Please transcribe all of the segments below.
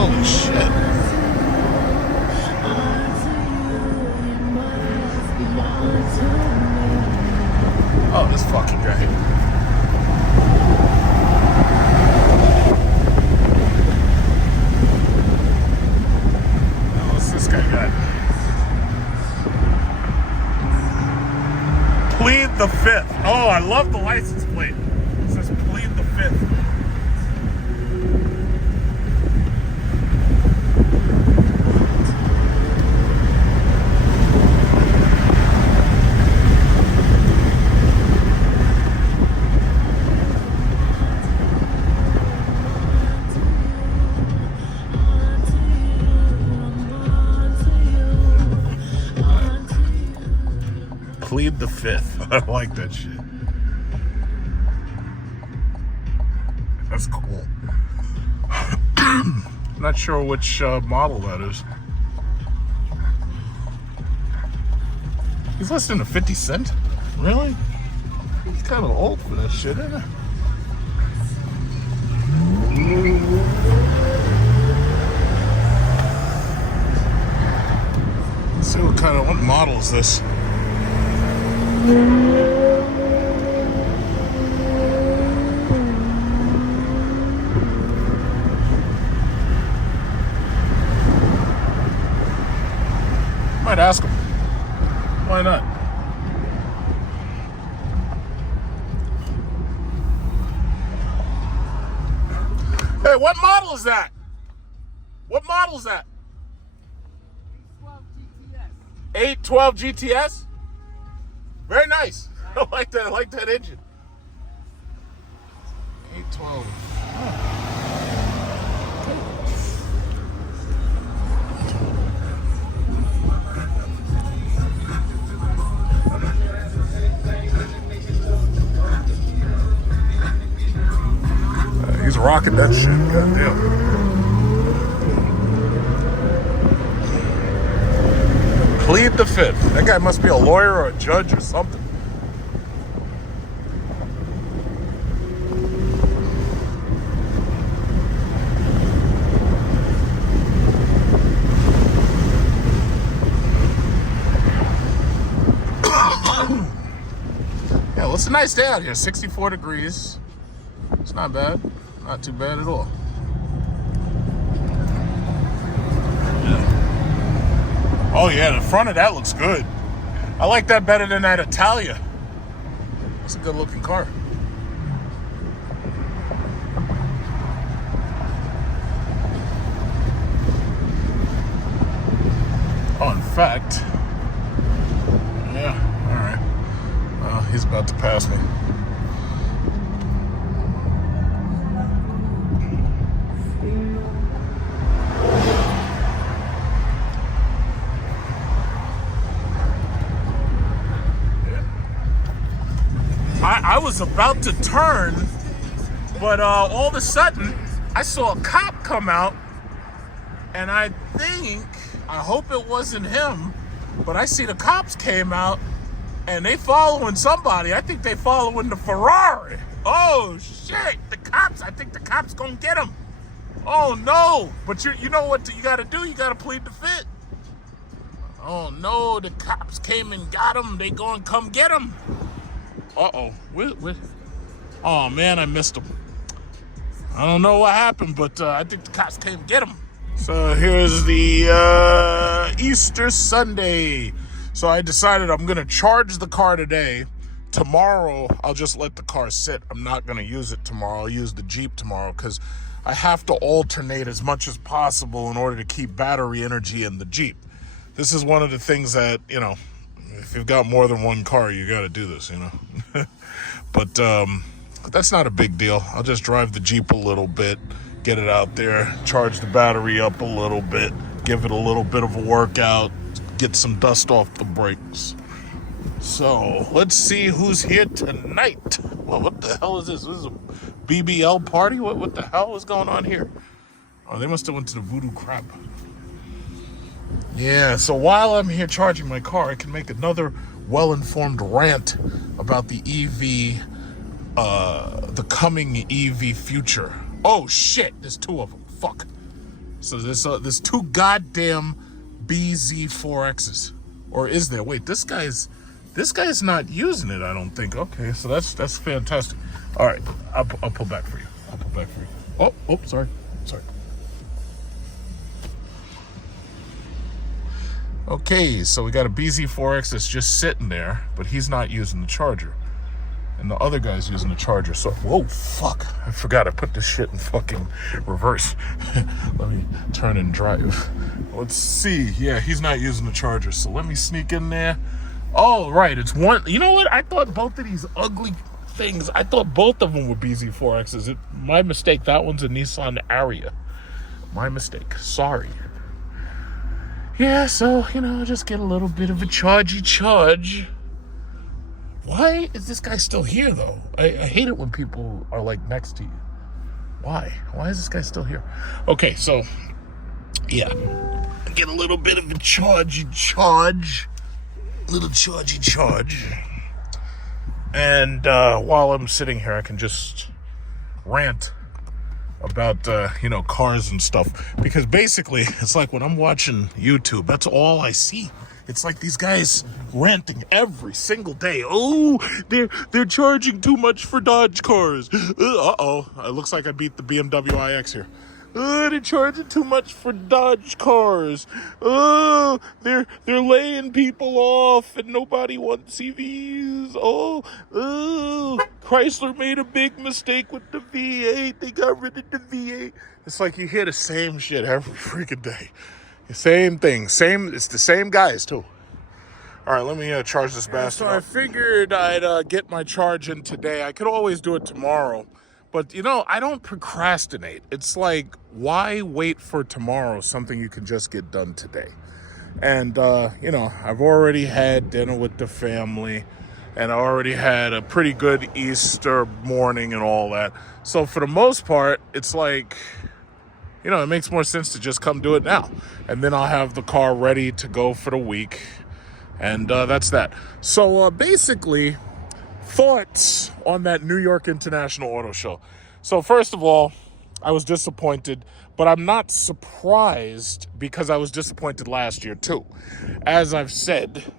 Holy shit. Oh, this fucking guy. What's this guy got? Plead the Fifth. Oh, I love the license plate. It says Plead the Fifth. Plead the Fifth. I like that shit. That's cool. Not sure which model that is. He's listening to 50 Cent? Really? He's kind of old for that shit, isn't he? Let's see what model is this? Might ask him. Why not? Hey, what model is that? What model is that? 812 GTS? Very nice. I like that. I like that engine. 812. He's rocking that shit. Goddamn. Plead the Fifth. That guy must be a lawyer or a judge or something. Yeah, well, it's a nice day out here. 64 degrees. It's not bad. Not too bad at all. Oh yeah, the front of that looks good. I like that better than that Italia. It's a good looking car. Oh, in fact, yeah, all right. He's about to pass me. I was about to turn, but all of a sudden, I saw a cop come out, and I hope it wasn't him, but I see the cops came out, and they following somebody. I think they following the Ferrari. Oh, shit, I think the cops gonna get him. Oh, no, but you know what you gotta do? You gotta plead the fifth. Oh, no, the cops came and got him. They gonna come get him. Uh-oh. Oh, man, I missed him. I don't know what happened, but I think the cops came get him. So here's the Easter Sunday. So I decided I'm going to charge the car today. Tomorrow, I'll just let the car sit. I'm not going to use it tomorrow. I'll use the Jeep tomorrow because I have to alternate as much as possible in order to keep battery energy in the Jeep. This is one of the things that, if you've got more than one car, you got to do this, But that's not a big deal. I'll just drive the Jeep a little bit, get it out there, charge the battery up a little bit, give it a little bit of a workout, get some dust off the brakes. So let's see who's here tonight. Well, what the hell is this? This is a BBL party? What the hell is going on here? Oh, they must have went to the Voodoo Crab. Yeah, so while I'm here charging my car, I can make another well-informed rant about the EV, the coming EV future. Oh shit, there's two of them. Fuck. So there's two goddamn BZ4Xs. Or is there? Wait, this guy's not using it, I don't think. Okay, so that's fantastic. All right, I'll pull back for you. Oh, sorry. Okay, so we got a BZ4X that's just sitting there, but he's not using the charger. And the other guy's using the charger. So, whoa, fuck. I forgot I put this shit in fucking reverse. Let me turn and drive. Let's see. Yeah, he's not using the charger. So let me sneak in there. Oh, right. It's one. You know what? I thought both of these ugly things, I thought both of them were BZ4Xs. My mistake. That one's a Nissan Ariya. My mistake. Sorry. Yeah, so, just get a little bit of a charge. Why is this guy still here, though? I hate it when people are, like, next to you. Why? Why is this guy still here? Okay, so, yeah. Get a little bit of a charge. Little charge. And while I'm sitting here, I can just rant about, cars and stuff. Because basically, it's like when I'm watching YouTube, that's all I see. It's like these guys ranting every single day. Oh, they're charging too much for Dodge cars. Uh-oh. It looks like I beat the BMW iX here. They're charging too much for Dodge cars. Oh, they're laying people off and nobody wants EVs. Oh, Chrysler made a big mistake with the V8. They got rid of the V8. It's like you hear the same shit every freaking day. The same thing. It's the same guys, too. All right, let me charge this bastard up. So I figured I'd get my charge in today. I could always do it tomorrow. But, I don't procrastinate. It's like, why wait for tomorrow, something you can just get done today? And, I've already had dinner with the family, and I already had a pretty good Easter morning and all that. So for the most part, it's like, it makes more sense to just come do it now. And then I'll have the car ready to go for the week. And that's that. So basically, thoughts on that New York International Auto Show. So first of all, I was disappointed, but I'm not surprised because I was disappointed last year too. As I've said,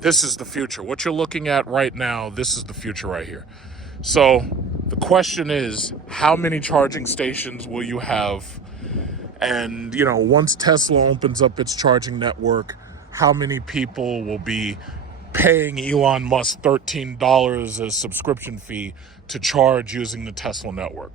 this is the future. What you're looking at right now, this is the future right here. So the question is, how many charging stations will you have? And, once Tesla opens up its charging network, how many people will be paying Elon Musk $13 as a subscription fee to charge using the Tesla network?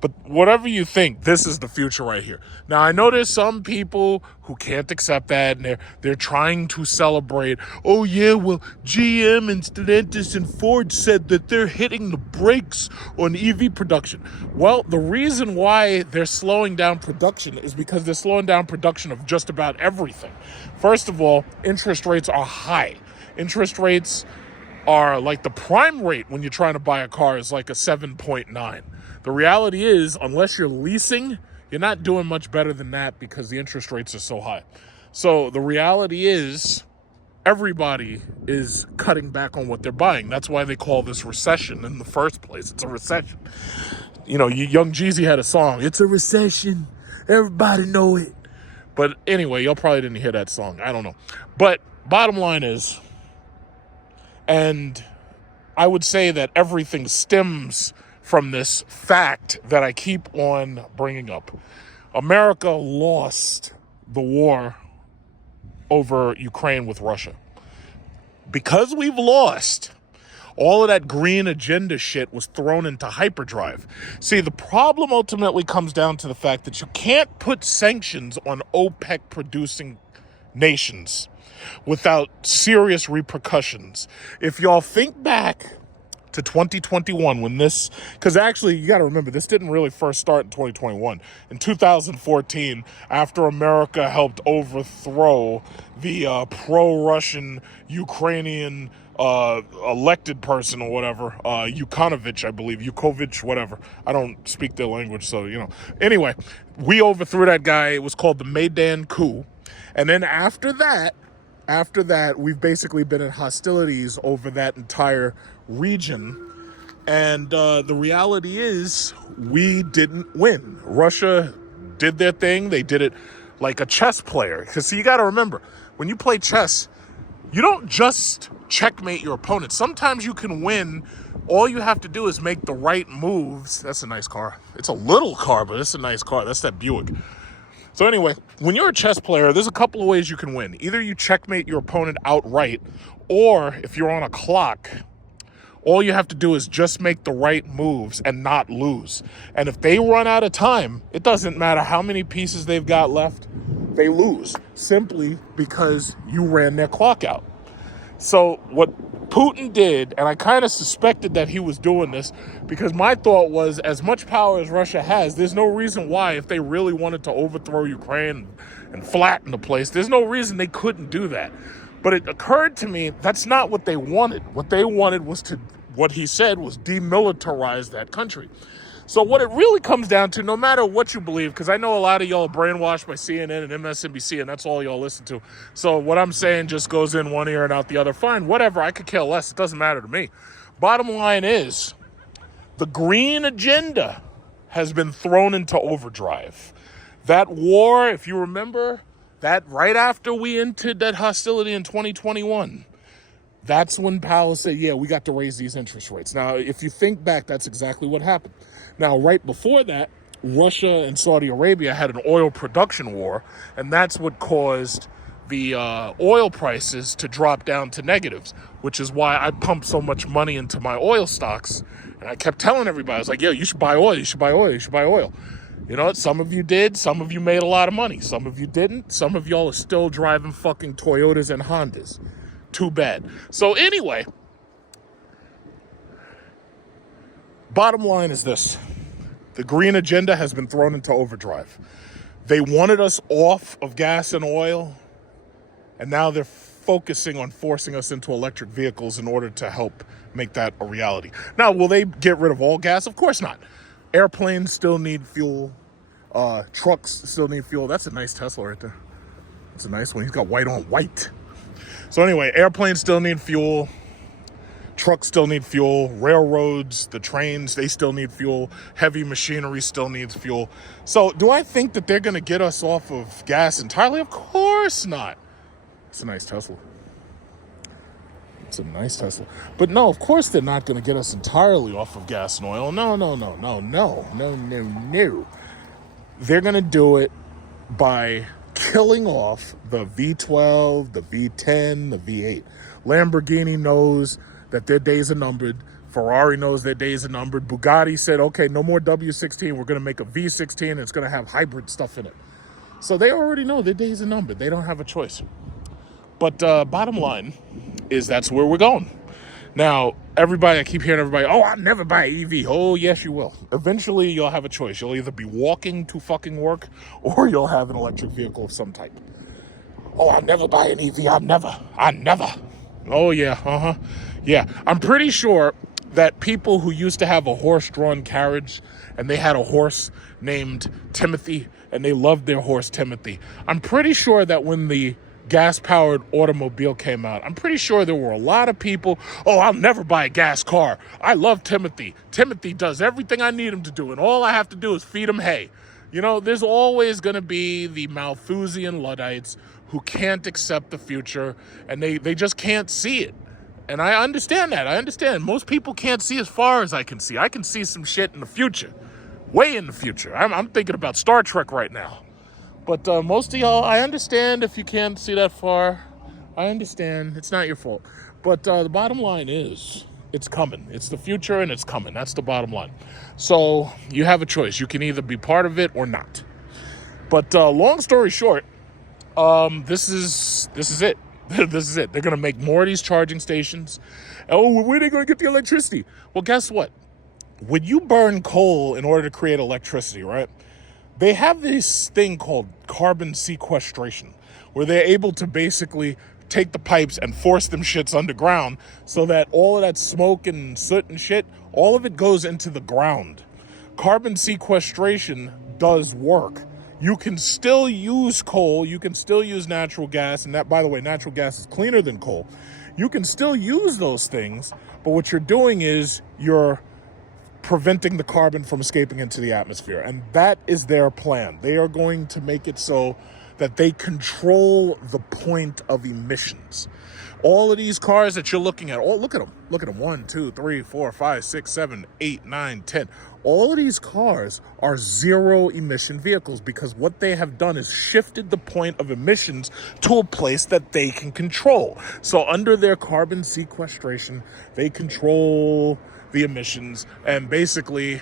But whatever you think, this is the future right here. Now, I know there's some people who can't accept that, and they're trying to celebrate. Oh, yeah, well, GM and Stellantis and Ford said that they're hitting the brakes on EV production. Well, the reason why they're slowing down production is because they're slowing down production of just about everything. First of all, interest rates are high. Interest rates are like the prime rate when you're trying to buy a car is like a 7.9. The reality is, unless you're leasing, you're not doing much better than that because the interest rates are so high. So the reality is, everybody is cutting back on what they're buying. That's why they call this recession in the first place. It's a recession. Young Jeezy had a song, "It's a recession, everybody know it." But anyway, y'all probably didn't hear that song. I don't know. But bottom line is, and I would say that everything stems from this fact that I keep on bringing up. America lost the war over Ukraine with Russia. Because we've lost, all of that green agenda shit was thrown into hyperdrive. See, the problem ultimately comes down to the fact that you can't put sanctions on OPEC producing nations without serious repercussions. If y'all think back to 2021 when this, because actually you got to remember, this didn't really first start in 2021. In 2014, after America helped overthrow the pro-Russian Ukrainian elected person or whatever, Yukovich, whatever. I don't speak their language, so, Anyway, we overthrew that guy. It was called the Maidan coup. And then after that, we've basically been in hostilities over that entire region. And the reality is, we didn't win. Russia did their thing. They did it like a chess player. Because see, you got to remember, when you play chess, you don't just checkmate your opponent. Sometimes you can win. All you have to do is make the right moves. That's a nice car. It's a little car, but it's a nice car. That's that Buick. So anyway, when you're a chess player, there's a couple of ways you can win. Either you checkmate your opponent outright, or if you're on a clock, all you have to do is just make the right moves and not lose. And if they run out of time, it doesn't matter how many pieces they've got left, they lose simply because you ran their clock out. So what Putin did, and I kind of suspected that he was doing this, because my thought was, as much power as Russia has, there's no reason why, if they really wanted to overthrow Ukraine and flatten the place, there's no reason they couldn't do that. But it occurred to me that's not what they wanted. What they wanted was to, what he said was, demilitarize that country. So what it really comes down to, no matter what you believe, because I know a lot of y'all are brainwashed by CNN and MSNBC, and that's all y'all listen to. So what I'm saying just goes in one ear and out the other. Fine, whatever, I could care less. It doesn't matter to me. Bottom line is, the green agenda has been thrown into overdrive. That war, if you remember, that right after we entered that hostility in 2021, that's when Powell said, yeah, we got to raise these interest rates. Now, if you think back, that's exactly what happened. Now, right before that, Russia and Saudi Arabia had an oil production war, and that's what caused the oil prices to drop down to negatives, which is why I pumped so much money into my oil stocks. And I kept telling everybody, I was like, yo, you should buy oil, you should buy oil, you should buy oil. You know what? Some of you did, some of you made a lot of money. Some of you didn't. Some of y'all are still driving fucking Toyotas and Hondas. Too bad. So anyway, bottom line is this. The green agenda has been thrown into overdrive. They wanted us off of gas and oil, and now they're focusing on forcing us into electric vehicles in order to help make that a reality. Now, will they get rid of all gas? Of course not. Airplanes still need fuel. Trucks still need fuel. That's a nice Tesla right there. That's a nice one. He's got white on white. So anyway, airplanes still need fuel. Trucks still need fuel. Railroads, the trains, they still need fuel. Heavy machinery still needs fuel. So do I think that they're going to get us off of gas entirely? Of course not. It's a nice Tesla. It's a nice Tesla. But no, of course they're not going to get us entirely off of gas and oil. No. They're going to do it by killing off the V12, the V10, the V8. Lamborghini knows that their days are numbered. Ferrari knows their days are numbered. Bugatti said, okay, no more W16. We're going to make a V16 and it's going to have hybrid stuff in it. So they already know their days are numbered. They don't have a choice. But bottom line is that's where we're going. Now, everybody, I keep hearing everybody, oh, I'll never buy an EV. Oh, yes, you will. Eventually, you'll have a choice. You'll either be walking to fucking work or you'll have an electric vehicle of some type. Oh, I'll never buy an EV. I never. Oh, yeah, Yeah, I'm pretty sure that people who used to have a horse-drawn carriage and they had a horse named Timothy and they loved their horse Timothy, I'm pretty sure that when the gas-powered automobile came out, I'm pretty sure there were a lot of people, oh, I'll never buy a gas car. I love Timothy. Timothy does everything I need him to do, and all I have to do is feed him hay. You know, there's always going to be the Malthusian Luddites who can't accept the future, and they just can't see it. And I understand that. I understand. Most people can't see as far as I can see. I can see some shit in the future, way in the future. I'm thinking about Star Trek right now. But most of y'all, I understand if you can't see that far. I understand. It's not your fault. But the bottom line is, it's coming. It's the future and it's coming. That's the bottom line. So you have a choice. You can either be part of it or not. But long story short, this is it. This is it. They're going to make more of these charging stations. Oh, where are they going to get the electricity? Well, guess what? When you burn coal in order to create electricity, right? They have this thing called carbon sequestration, where they're able to basically take the pipes and force them shits underground so that all of that smoke and soot and shit, all of it goes into the ground. Carbon sequestration does work. You can still use coal, you can still use natural gas, and that, by the way, natural gas is cleaner than coal. You can still use those things, but what you're doing is you're preventing the carbon from escaping into the atmosphere. And that is their plan. They are going to make it so that they control the point of emissions. All of these cars that you're looking at, look at them. Look at them. 1, 2, 3, 4, 5, 6, 7, 8, 9, 10. All of these cars are zero emission vehicles because what they have done is shifted the point of emissions to a place that they can control. So under their carbon sequestration, they control the emissions, and basically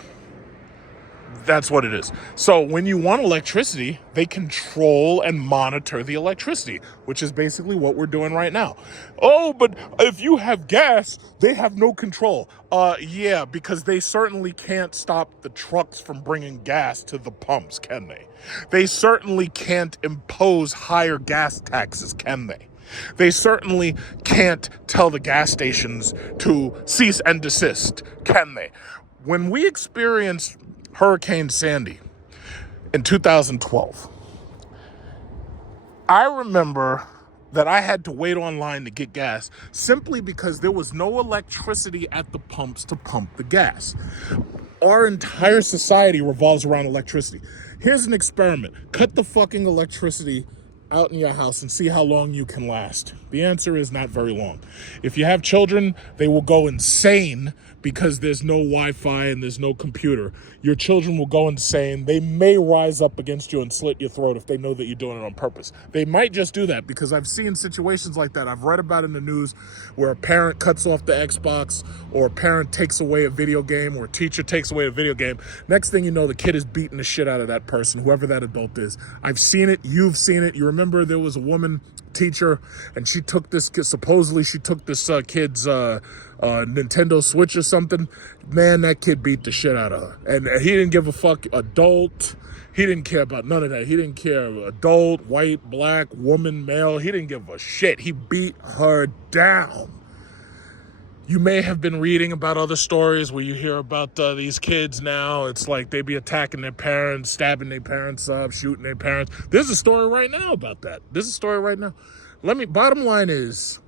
that's what it is. So when you want electricity, they control and monitor the electricity, which is basically what we're doing right now. Oh, but if you have gas, they have no control. Yeah, because they certainly can't stop the trucks from bringing gas to the pumps, can they? They certainly can't impose higher gas taxes, can they? They certainly can't tell the gas stations to cease and desist, can they? When we experienced Hurricane Sandy in 2012, I remember that I had to wait online to get gas simply because there was no electricity at the pumps to pump the gas. Our entire society revolves around electricity. Here's an experiment. Cut the fucking electricity out in your house and see how long you can last. The answer is not very long. If you have children, they will go insane because there's no Wi-Fi and there's no computer. Your children will go insane. They may rise up against you and slit your throat if they know that you're doing it on purpose. They might just do that because I've seen situations like that. I've read about in the news where a parent cuts off the Xbox, or a parent takes away a video game, or a teacher takes away a video game. Next thing you know, the kid is beating the shit out of that person, whoever that adult is. I've seen it. You've seen it. You remember there was a woman teacher, and she took this kid, supposedly she took this kid's Nintendo Switch or something. Man, that kid beat the shit out of her. And he didn't give a fuck. Adult, he didn't care about none of that. He didn't care adult, white, black, woman, male. He didn't give a shit. He beat her down. You may have been reading about other stories where you hear about these kids now. It's like they be attacking their parents, stabbing their parents up, shooting their parents. There's a story right now about that. There's a story right now. Bottom line is,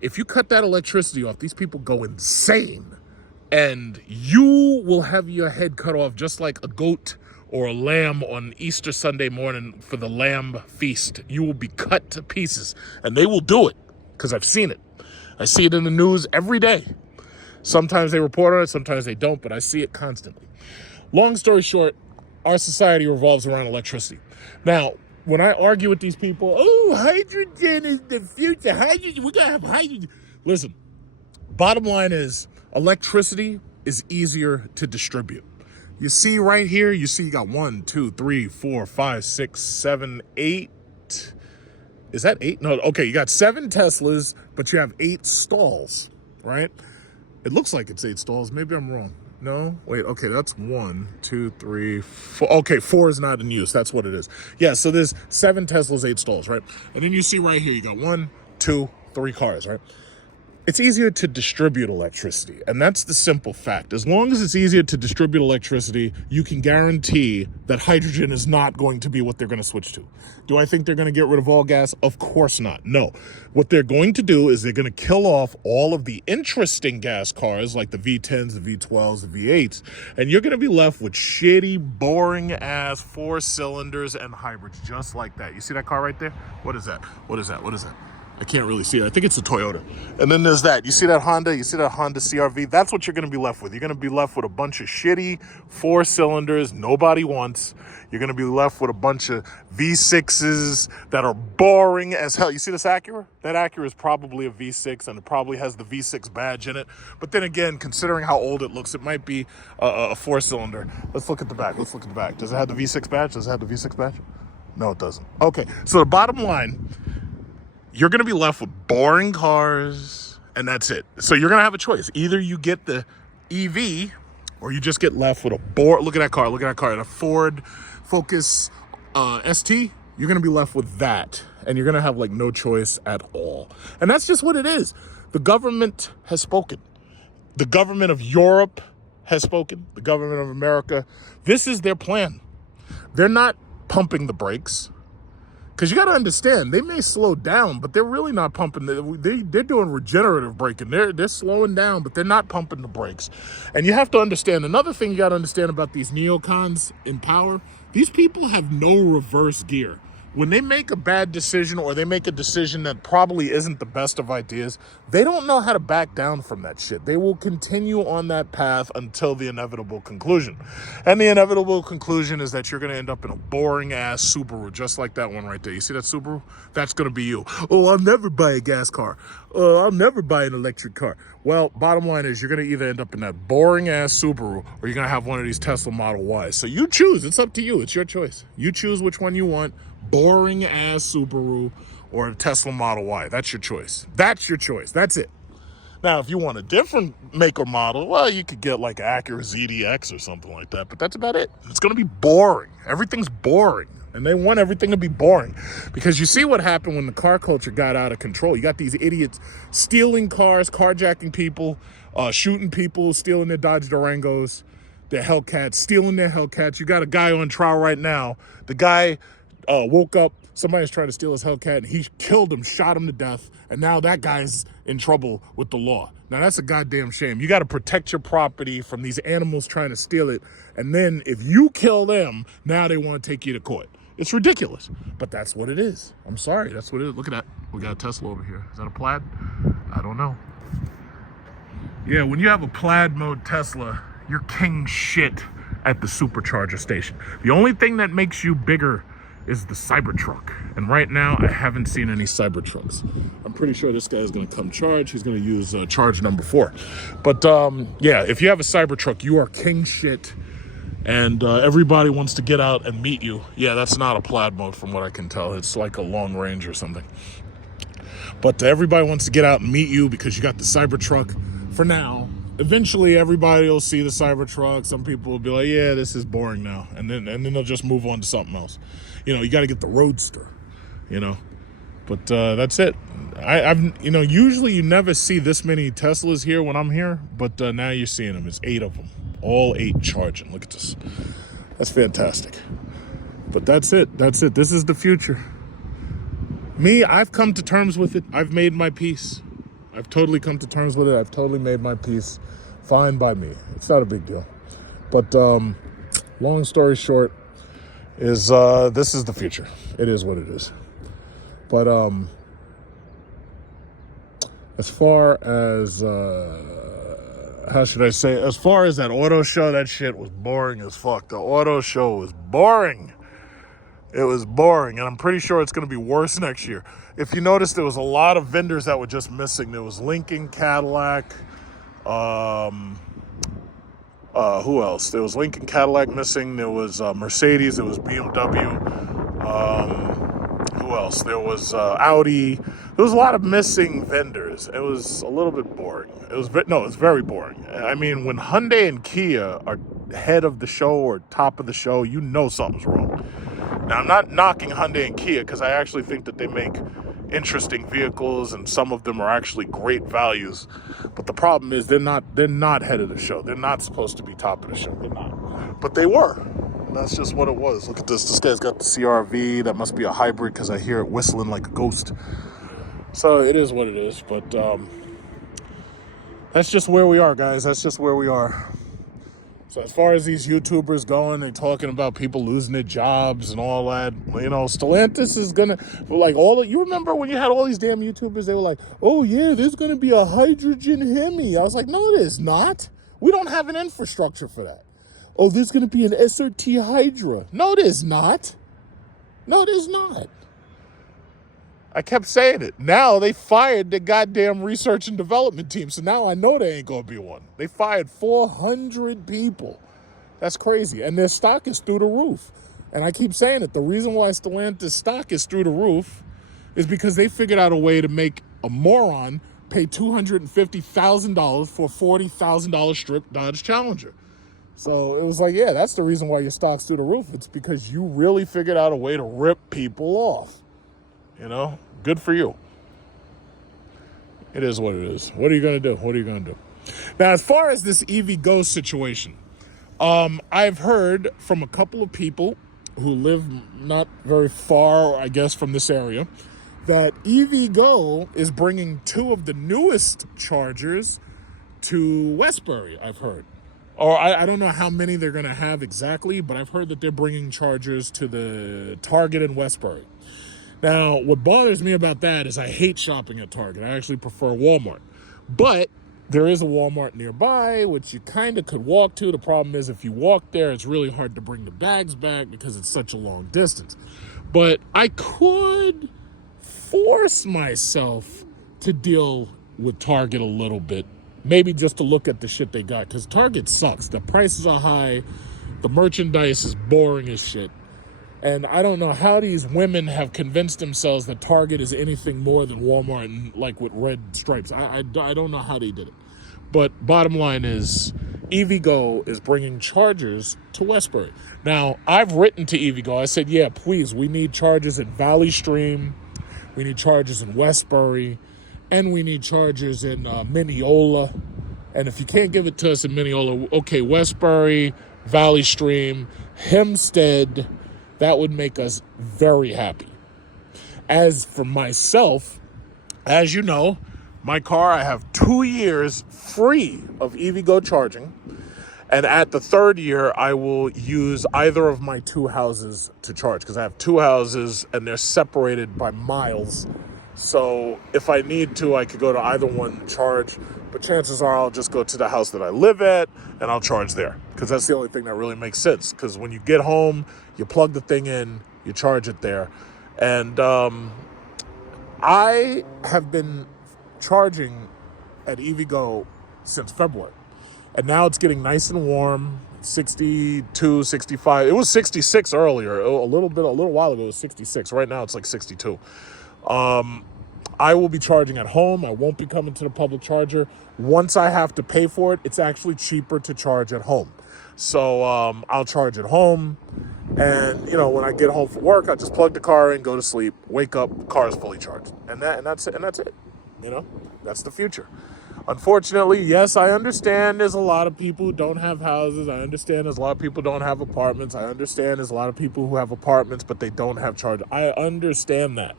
if you cut that electricity off, these people go insane. And you will have your head cut off just like a goat or a lamb on Easter Sunday morning for the lamb feast. You will be cut to pieces. And they will do it, because I've seen it. I see it in the news every day. Sometimes they report on it, sometimes they don't, but I see it constantly. Long story short, our society revolves around electricity. Now, when I argue with these people, oh, hydrogen is the future. Hydrogen, we gotta have hydrogen. Listen, bottom line is, electricity is easier to distribute. You see right here, you got 1, 2, 3, 4, 5, 6, 7, 8. Is that 8? No, okay, you got 7 Teslas, but you have 8 stalls, right? It looks like it's 8 stalls. Maybe I'm wrong. No? Wait, okay, that's 1, 2, 3, 4. Okay, 4 is not in use. That's what it is. Yeah, so there's 7 Teslas, 8 stalls, right? And then you see right here, you got 1, 2, 3 cars, right? It's easier to distribute electricity, and that's the simple fact. As long as it's easier to distribute electricity, you can guarantee that hydrogen is not going to be what they're going to switch to. Do I think they're going to get rid of all gas? Of course not. No. What they're going to do is they're going to kill off all of the interesting gas cars like the V10s, the V12s, the V8s, and you're going to be left with shitty, boring-ass 4 cylinders and hybrids just like that. You see that car right there? What is that? What is that? What is that? I can't really see it. I think it's a Toyota. And then there's that. You see that Honda? You see that Honda CR-V? That's what you're going to be left with. You're going to be left with a bunch of shitty 4 cylinders nobody wants. You're going to be left with a bunch of V6s that are boring as hell. You see this Acura? That Acura is probably a V6, and it probably has the V6 badge in it. But then again, considering how old it looks, it might be a 4-cylinder. Let's look at the back. Let's look at the back. Does it have the V6 badge? Does it have the V6 badge? No, it doesn't. Okay, so the bottom line, you're going to be left with boring cars, and that's it. So you're going to have a choice. Either you get the EV, or you just get left with look at that car, a Ford Focus ST. You're going to be left with that, and you're going to have like no choice at all. And that's just what it is. The government has spoken. The government of Europe has spoken. The government of America. This is their plan. They're not pumping the brakes, Because you got to understand, they may slow down, but they're really not pumping. They're doing regenerative braking. They're slowing down, but they're not pumping the brakes. And you have to understand, another thing you got to understand about these neocons in power, these people have no reverse gear. When they make a bad decision or they make a decision that probably isn't the best of ideas, they don't know how to back down from that shit. They will continue on that path until the inevitable conclusion. And the inevitable conclusion is that you're going to end up in a boring ass Subaru, just like that one right there. You see that Subaru? That's going to be you. Oh, I'll never buy a gas car. I'll never buy an electric car. Well, bottom line is you're going to either end up in that boring ass Subaru or you're going to have one of these Tesla Model Ys. So you choose. It's up to you. It's your choice. You choose which one you want. Boring ass Subaru or a Tesla Model Y. That's your choice. That's your choice. That's it. Now, if you want a different make or model, well, you could get like an Acura ZDX or something like that, but that's about it. It's going to be boring. Everything's boring. And they want everything to be boring. Because you see what happened when the car culture got out of control. You got these idiots stealing cars, carjacking people, shooting people, stealing their Dodge Durangos, their Hellcats, stealing their Hellcats. You got a guy on trial right now. The guy woke up, somebody's trying to steal his Hellcat, and he killed him, shot him to death, and now that guy's in trouble with the law. Now, that's a goddamn shame. You got to protect your property from these animals trying to steal it, and then if you kill them, now they want to take you to court. It's ridiculous, but that's what it is. I'm sorry, that's what it is. Look at that. We got a Tesla over here. Is that a plaid? I don't know. Yeah, when you have a plaid mode Tesla, you're king shit at the supercharger station. The only thing that makes you bigger is the Cybertruck. And right now, I haven't seen any Cybertrucks. I'm pretty sure this guy is going to come charge. He's going to use charge number 4. But yeah, if you have a Cybertruck, you are king shit. And everybody wants to get out and meet you. Yeah, that's not a plaid mode from what I can tell. It's like a long range or something. But everybody wants to get out and meet you because you got the Cybertruck for now. Eventually, everybody will see the Cybertruck. Some people will be like, yeah, this is boring now. And then they'll just move on to something else. You know, you got to get the Roadster, you know. But that's it. You know, usually you never see this many Teslas here when I'm here. But now you're seeing them. It's 8 of them. All 8 charging. Look at this. That's fantastic. But that's it. That's it. This is the future. Me, I've come to terms with it. I've made my peace. I've totally come to terms with it. I've totally made my peace. Fine by me. It's not a big deal. But long story short is this is the future. It is what it is. But as far as how should I say? As far as that auto show, that shit was boring as fuck. The auto show was boring. It was boring, and I'm pretty sure it's going to be worse next year. If you notice, there was a lot of vendors that were just missing. There was Lincoln, Cadillac, who else? There was Lincoln, Cadillac missing. There was Mercedes. There was BMW. Who else? There was Audi. There was a lot of missing vendors. It was a little bit boring. It's very boring. I mean, when Hyundai and Kia are head of the show or top of the show, you know something's wrong. Now, I'm not knocking Hyundai and Kia because I actually think that they make interesting vehicles and some of them are actually great values. But the problem is they're not head of the show. They're not supposed to be top of the show. They're not. But they were. And that's just what it was. Look at this. This guy's got the CR-V. That must be a hybrid because I hear it whistling like a ghost. So it is what it is. But that's just where we are, guys. That's just where we are. So as far as these YouTubers going, they're talking about people losing their jobs and all that. You know, Stellantis is gonna you remember when you had all these damn YouTubers, they were like, oh yeah, there's gonna be a hydrogen Hemi. I was like, no, there's not. We don't have an infrastructure for that. Oh, there's gonna be an SRT Hydra. No, there's not. No, there's not. I kept saying it. Now they fired the goddamn research and development team. So now I know there ain't going to be one. They fired 400 people. That's crazy. And their stock is through the roof. And I keep saying it. The reason why Stellantis stock is through the roof is because they figured out a way to make a moron pay $250,000 for a $40,000 strip Dodge Challenger. So it was like, yeah, that's the reason why your stock's through the roof. It's because you really figured out a way to rip people off. You know, good for you. It is what it is. What are you going to do? What are you going to do? Now, as far as this EVgo situation, I've heard from a couple of people who live not very far, I guess, from this area, that EVgo is bringing 2 of the newest chargers to Westbury, I've heard. Or I don't know how many they're going to have exactly, but I've heard that they're bringing chargers to the Target in Westbury. Now, what bothers me about that is I hate shopping at Target. I actually prefer Walmart. But there is a Walmart nearby, which you kind of could walk to. The problem is if you walk there, it's really hard to bring the bags back because it's such a long distance. But I could force myself to deal with Target a little bit. Maybe just to look at the shit they got, because Target sucks. The prices are high. The merchandise is boring as shit. And I don't know how these women have convinced themselves that Target is anything more than Walmart and like with red stripes. I don't know how they did it. But bottom line is, EVgo is bringing chargers to Westbury. Now, I've written to EVgo. I said, yeah, please, we need chargers in Valley Stream. We need chargers in Westbury. And we need chargers in Mineola. And if you can't give it to us in Mineola, okay, Westbury, Valley Stream, Hempstead, that would make us very happy. As for myself, as you know, my car, I have 2 years free of EVgo charging. And at the 3rd year, I will use either of my 2 houses to charge, because I have 2 houses and they're separated by miles. So if I need to, I could go to either one and charge. But chances are I'll just go to the house that I live at and I'll charge there, because that's the only thing that really makes sense. Because when you get home, you plug the thing in, you charge it there. And I have been charging at EVgo since February. And now it's getting nice and warm, 62, 65. It was 66 earlier. A little while ago, it was 66. Right now, it's like 62. I will be charging at home. I won't be coming to the public charger. Once I have to pay for it, it's actually cheaper to charge at home. So I'll charge at home. And, you know, when I get home from work, I just plug the car in, go to sleep, wake up, car is fully charged. And that's it. You know, that's the future. Unfortunately, yes, I understand there's a lot of people who don't have houses. I understand there's a lot of people who don't have apartments. I understand there's a lot of people who have apartments, but they don't have chargers. I understand that.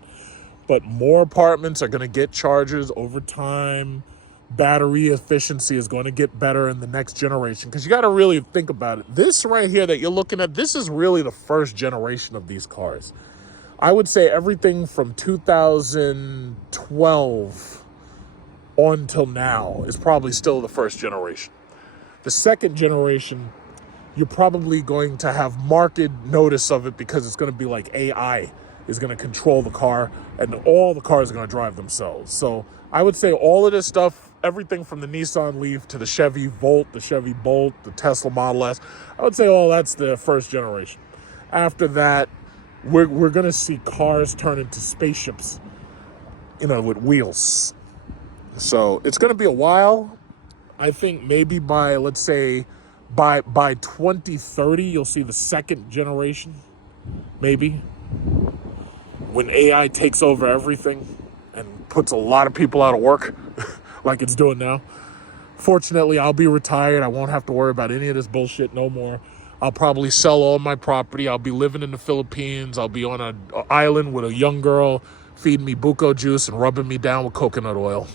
But more apartments are going to get chargers over time. Battery efficiency is going to get better in the next generation. Because you got to really think about it. This right here that you're looking at, this is really the first generation of these cars. I would say everything from 2012 on till now is probably still the first generation. The second generation, you're probably going to have marked notice of it, because it's going to be like AI is going to control the car, and all the cars are going to drive themselves. So I would say all of this stuff, everything from the Nissan Leaf to the Chevy Volt, the Chevy Bolt, the Tesla Model S, I would say all that's the first generation. After that, we're going to see cars turn into spaceships, you know, with wheels. So it's going to be a while. I think maybe by, let's say, by 2030, you'll see the second generation, maybe, when AI takes over everything and puts a lot of people out of work like it's doing now. Fortunately, I'll be retired. I won't have to worry about any of this bullshit no more. I'll probably sell all my property. I'll be living in the Philippines. I'll be on an island with a young girl feeding me buko juice and rubbing me down with coconut oil.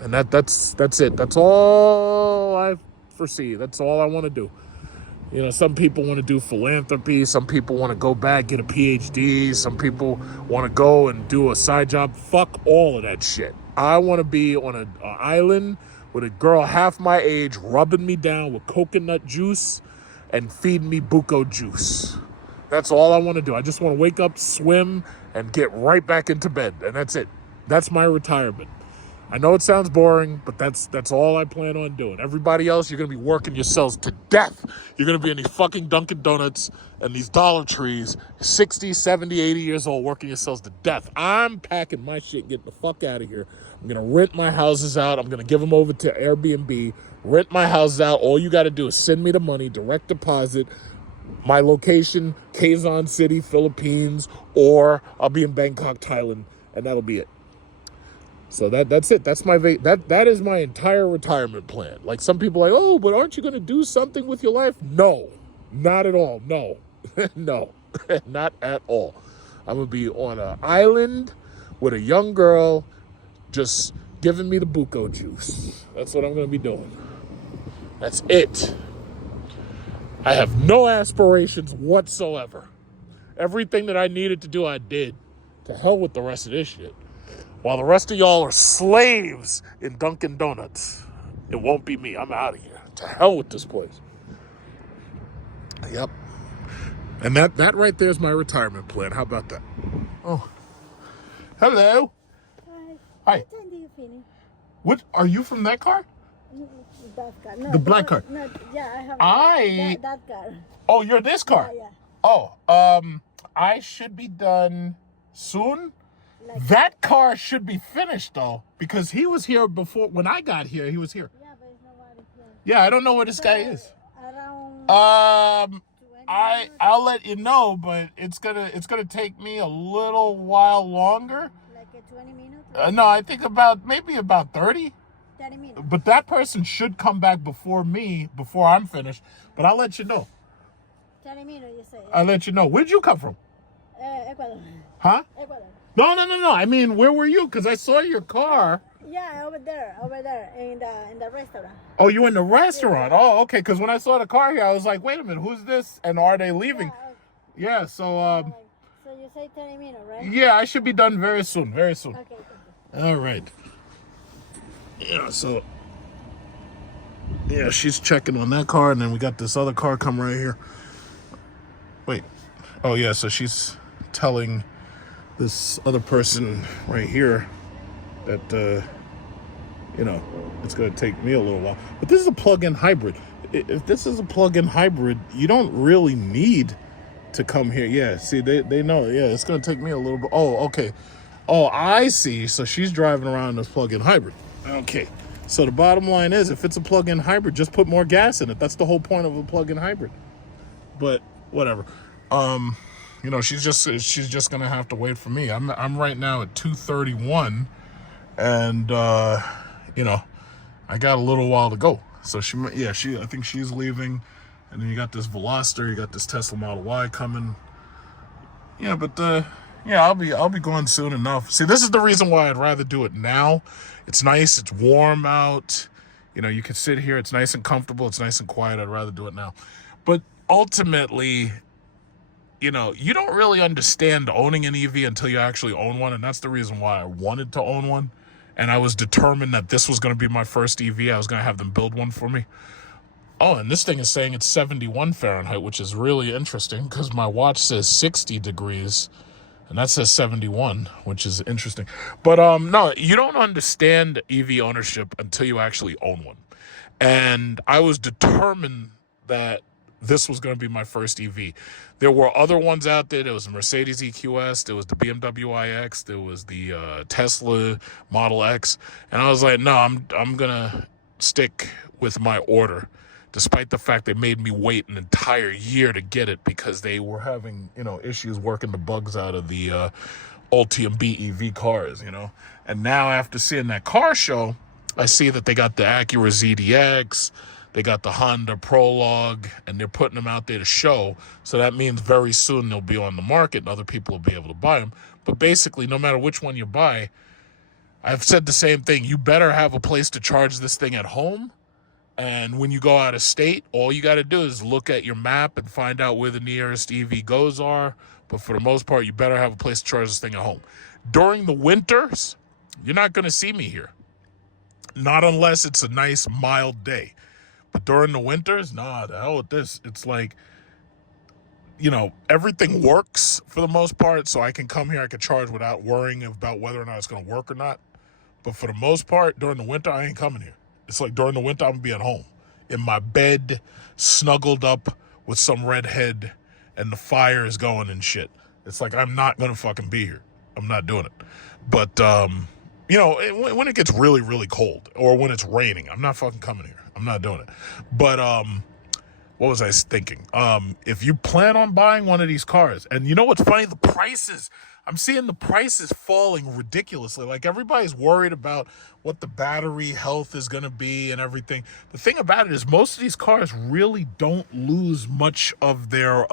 And that's it. That's all I foresee. That's all I want to do. You know, some people want to do philanthropy. Some people want to go back, get a PhD. Some people want to go and do a side job. Fuck all of that shit. I want to be on an island with a girl half my age rubbing me down with coconut juice and feeding me buko juice. That's all I want to do. I just want to wake up, swim, and get right back into bed. And that's it. That's my retirement. I know it sounds boring, but that's all I plan on doing. Everybody else, you're going to be working yourselves to death. You're going to be in these fucking Dunkin' Donuts and these Dollar Trees, 60, 70, 80 years old, working yourselves to death. I'm packing my shit, getting the fuck out of here. I'm going to rent my houses out. I'm going to give them over to Airbnb, rent my houses out. All you got to do is send me the money, direct deposit. My location, Quezon City, Philippines, or I'll be in Bangkok, Thailand, and that'll be it. So that's it. That's that is my entire retirement plan. Like, some people are like, oh, but aren't you going to do something with your life? No, not at all. No, no. Not at all. I'm going to be on an island with a young girl just giving me the buco juice. That's what I'm going to be doing. That's it. I have no aspirations whatsoever. Everything that I needed to do, I did. To hell with the rest of this shit. While the rest of y'all are slaves in Dunkin' Donuts, it won't be me. I'm out of here. To hell with this place. Yep. And that right there is my retirement plan. How about that? Oh. Hello. Hi. Hi. What time do you finish? What? Are you from that car? That car. No, The black car. No, yeah, I have that car. Oh, you're this car? Yeah. Oh, I should be done soon. That car should be finished, though, because he was here before. When I got here, he was here. Yeah, but it's nobody here. Yeah, I don't know where this guy is. Around 20 I'll let you know, but it's gonna take me a little while longer. Like a 20 minutes? No, I think maybe about 30. 30 minutes. But that person should come back before me, before I'm finished. But I'll let you know. 30 minutes, you say? I'll let you know. Where'd you come from? Ecuador. Huh? Ecuador. No. I mean, where were you? Because I saw your car. Yeah, over there, in the restaurant. Oh, you in the restaurant? Yeah. Oh, okay. Because when I saw the car here, I was like, wait a minute, who's this? And are they leaving? Yeah. So So you say 30 minutes, right? Yeah, I should be done very soon. Very soon. Okay. All right. Yeah. So. Yeah, she's checking on that car, and then we got this other car come right here. Wait. Oh yeah. So she's telling this other person right here that it's going to take me a little while. But this is a plug-in hybrid. If this is a plug-in hybrid, you don't really need to come here. Yeah, see, they know. Yeah, it's going to take me a little bit. Oh, okay. Oh, I see. So she's driving around in this plug-in hybrid. Okay. So the bottom line is, if it's a plug-in hybrid, just put more gas in it. That's the whole point of a plug-in hybrid. But whatever. She's just gonna have to wait for me. I'm right now at 2:31, and I got a little while to go. So I think she's leaving, and then you got this Veloster, you got this Tesla Model Y coming. Yeah, but I'll be going soon enough. See, this is the reason why I'd rather do it now. It's nice, it's warm out. You can sit here, it's nice and comfortable, it's nice and quiet. I'd rather do it now. But ultimately, you don't really understand owning an EV until you actually own one, and that's the reason why I wanted to own one. And I was determined that this was going to be my first EV. I was going to have them build one for me. Oh, and this thing is saying it's 71 Fahrenheit, which is really interesting because my watch says 60 degrees, and that says 71, which is interesting. But no, you don't understand EV ownership until you actually own one. And I was determined that this was going to be my first EV. There were other ones out there. There was the Mercedes EQS. There was the BMW iX. There was the Tesla Model X. And I was like, no, I'm going to stick with my order, despite the fact they made me wait an entire year to get it because they were having, issues working the bugs out of the Ultium BEV cars, And now after seeing that car show, I see that they got the Acura ZDX, they got the Honda Prologue, and they're putting them out there to show. So that means very soon they'll be on the market and other people will be able to buy them. But basically, no matter which one you buy, I've said the same thing. You better have a place to charge this thing at home. And when you go out of state, all you got to do is look at your map and find out where the nearest EVgo's are. But for the most part, you better have a place to charge this thing at home. During the winters, you're not going to see me here. Not unless it's a nice, mild day. But during the winters, nah, the hell with this. It's like, everything works for the most part. So I can come here, I can charge without worrying about whether or not it's going to work or not. But for the most part, during the winter, I ain't coming here. It's like during the winter, I'm going to be at home in my bed, snuggled up with some redhead, and the fire is going and shit. It's like, I'm not going to fucking be here. I'm not doing it. But, when it gets really, really cold or when it's raining, I'm not fucking coming here. I'm not doing it. But, what was I thinking? If you plan on buying one of these cars, and you know what's funny? The prices, I'm seeing the prices falling ridiculously. Like, everybody's worried about what the battery health is going to be and everything. The thing about it is most of these cars really don't lose much of their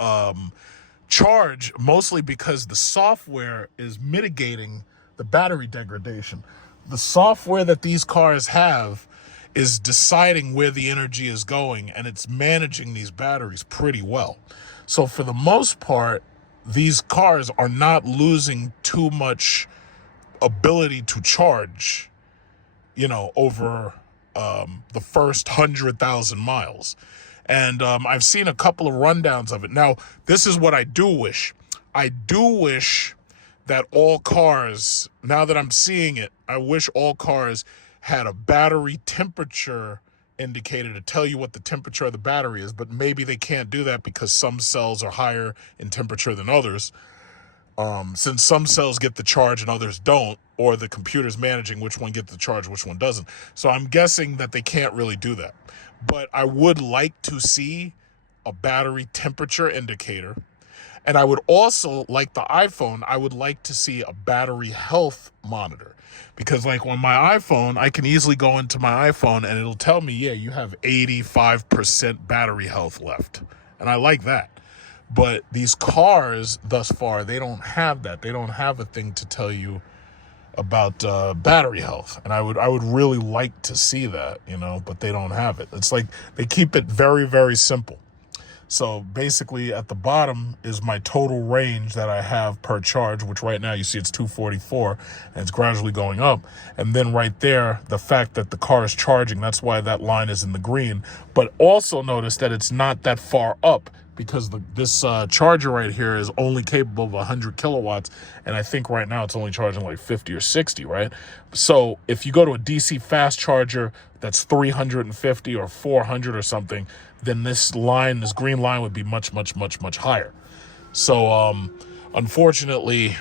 charge, mostly because the software is mitigating the battery degradation. The software that these cars have is deciding where the energy is going, and it's managing these batteries pretty well. So for the most part, these cars are not losing too much ability to charge, over the first 100,000 miles. And I've seen a couple of rundowns of it. Now, this is what I do wish. I do wish that all cars, now that I'm seeing it, I wish all cars had a battery temperature indicator to tell you what the temperature of the battery is, but maybe they can't do that because some cells are higher in temperature than others. Since some cells get the charge and others don't, or the computer's managing which one gets the charge, which one doesn't. So I'm guessing that they can't really do that. But I would like to see a battery temperature indicator. And I would also, like the iPhone, I would like to see a battery health monitor. Because like on my iPhone, I can easily go into my iPhone and it'll tell me, yeah, you have 85% battery health left. And I like that. But these cars, thus far, they don't have that. They don't have a thing to tell you about battery health. And I would really like to see that, but they don't have it. It's like they keep it very, very simple. So basically at the bottom is my total range that I have per charge, which right now you see it's 244 and it's gradually going up. And then right there, the fact that the car is charging, that's why that line is in the green. But also notice that it's not that far up, because this charger right here is only capable of 100 kilowatts, and I think right now it's only charging like 50 or 60, right? So if you go to a DC fast charger that's 350 or 400 or something, then this green line would be much, much, much, much higher. So unfortunately,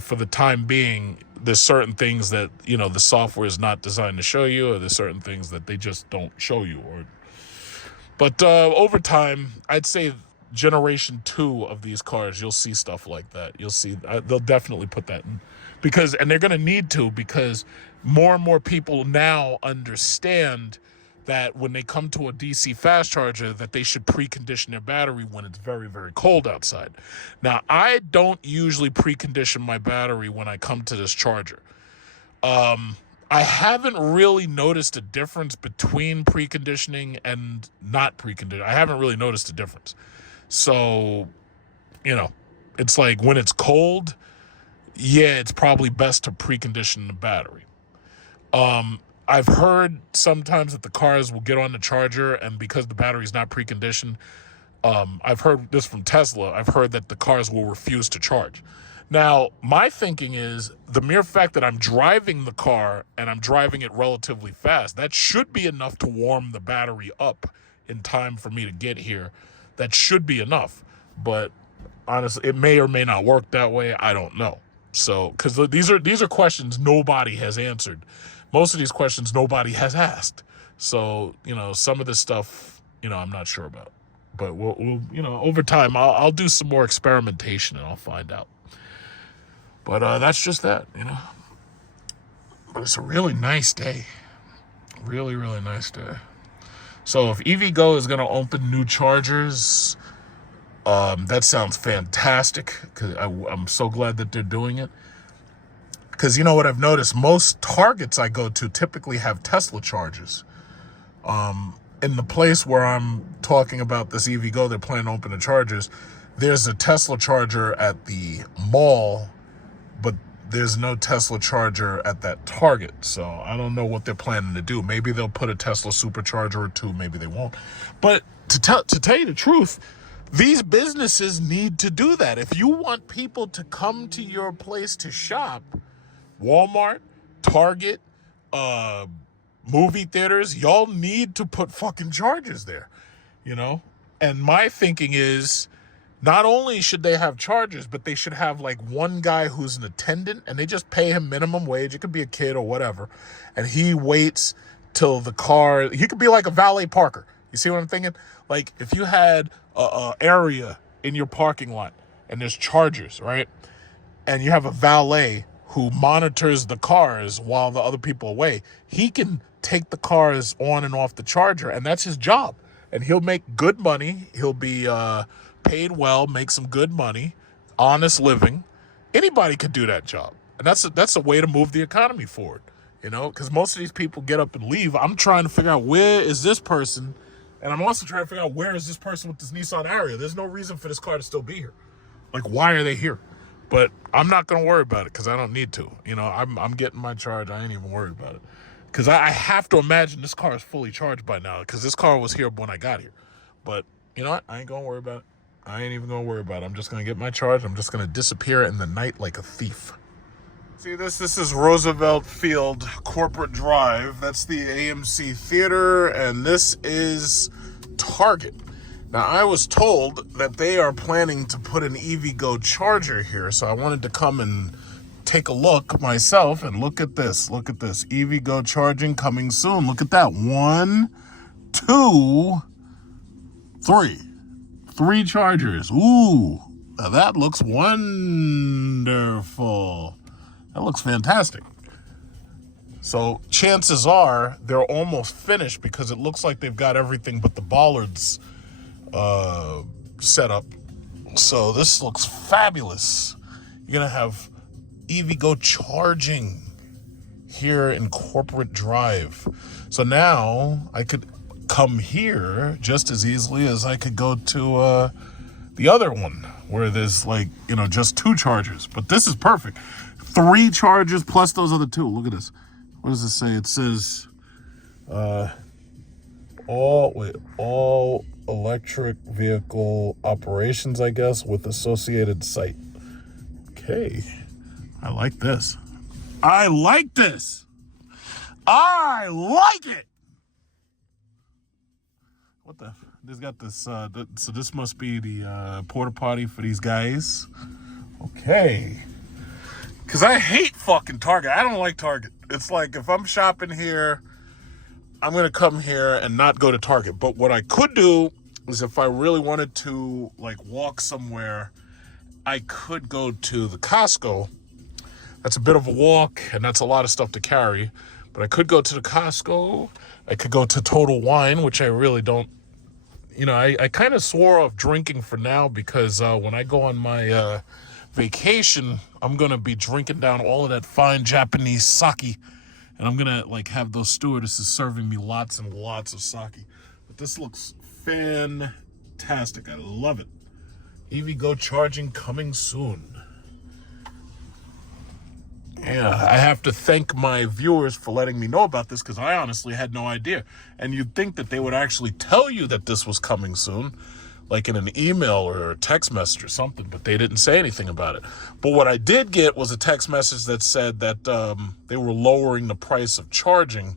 for the time being, there's certain things that, the software is not designed to show you, or there's certain things that they just don't show you. But over time, I'd say generation 2 of these cars, you'll see stuff like that. You'll see, they'll definitely put that in, and they're going to need to, because more and more people now understand that when they come to a DC fast charger, that they should precondition their battery when it's very, very cold outside. Now, I don't usually precondition my battery when I come to this charger. I haven't really noticed a difference between preconditioning and not preconditioning. I haven't really noticed a difference. So, it's like when it's cold, yeah, it's probably best to precondition the battery. I've heard sometimes that the cars will get on the charger, and because the battery's not preconditioned, I've heard this from Tesla, I've heard that the cars will refuse to charge. Now, my thinking is the mere fact that I'm driving the car and I'm driving it relatively fast, that should be enough to warm the battery up in time for me to get here. That should be enough. But honestly, it may or may not work that way. I don't know. So, because these are questions nobody has answered. Most of these questions nobody has asked. So, some of this stuff, I'm not sure about. But we'll over time, I'll do some more experimentation and I'll find out. But that's just that, But it's a really nice day. Really, really nice day. So if EVgo is going to open new chargers, that sounds fantastic. Because I'm so glad that they're doing it. Because what I've noticed? Most Targets I go to typically have Tesla chargers. In the place where I'm talking about this EVgo, they're planning to open the chargers. There's a Tesla charger at the mall, but there's no Tesla charger at that Target. So I don't know what they're planning to do. Maybe they'll put a Tesla supercharger or two. Maybe they won't. But to tell you the truth, these businesses need to do that. If you want people to come to your place to shop, Walmart, Target, movie theaters, y'all need to put fucking chargers there, And my thinking is, not only should they have chargers, but they should have like one guy who's an attendant, and they just pay him minimum wage. It could be a kid or whatever. And he waits till the car, he could be like a valet parker. You see what I'm thinking? Like if you had a area in your parking lot and there's chargers, right? And you have a valet who monitors the cars while the other people are away, he can take the cars on and off the charger, and that's his job. And he'll make good money. He'll be paid well, make some good money, honest living. Anybody could do that job. And that's a way to move the economy forward, you know, because most of these people get up and leave. I'm trying to figure out where is this person, and I'm also trying to figure out where is this person with this Nissan Ariya. There's no reason for this car to still be here. Like, why are they here? But I'm not going to worry about it because I don't need to. You know, I'm getting my charge. I ain't even worried about it. Because I have to imagine this car is fully charged by now because this car was here when I got here. But you know what? I ain't going to worry about it. I ain't even going to worry about it. I'm just going to get my charge. I'm just going to disappear in the night like a thief. See this? This is Roosevelt Field Corporate Drive. That's the AMC Theater, and this is Target. Now, I was told that they are planning to put an EVgo charger here, so I wanted to come and take a look myself, and look at this. Look at this. EVgo charging coming soon. Look at that. 1, 2, 3. 3 chargers. Ooh, now that looks wonderful. That looks fantastic. So chances are they're almost finished because it looks like they've got everything but the bollards set up. So this looks fabulous. You're going to have EVgo charging here in Corporate Drive. So now I could come here just as easily as I could go to the other one where there's like, you know, just 2 chargers. But this is perfect. 3 chargers plus those other 2. Look at this. What does it say? It says all electric vehicle operations, I guess, with associated site. Okay. I like this. I like this. I like it. What the? This got this. So this must be the porta potty for these guys. Okay. Because I hate fucking Target. I don't like Target. It's like if I'm shopping here, I'm going to come here and not go to Target. But what I could do is if I really wanted to like walk somewhere, I could go to the Costco. That's a bit of a walk and that's a lot of stuff to carry. But I could go to the Costco. I could go to Total Wine, which I really don't. You know, I kind of swore off drinking for now because when I go on my vacation, I'm going to be drinking down all of that fine Japanese sake. And I'm going to like have those stewardesses serving me lots and lots of sake. But this looks fantastic. I love it. EVgo charging coming soon. Yeah, I have to thank my viewers for letting me know about this because I honestly had no idea. And you'd think that they would actually tell you that this was coming soon, like in an email or a text message or something, but they didn't say anything about it. But what I did get was a text message that said that they were lowering the price of charging.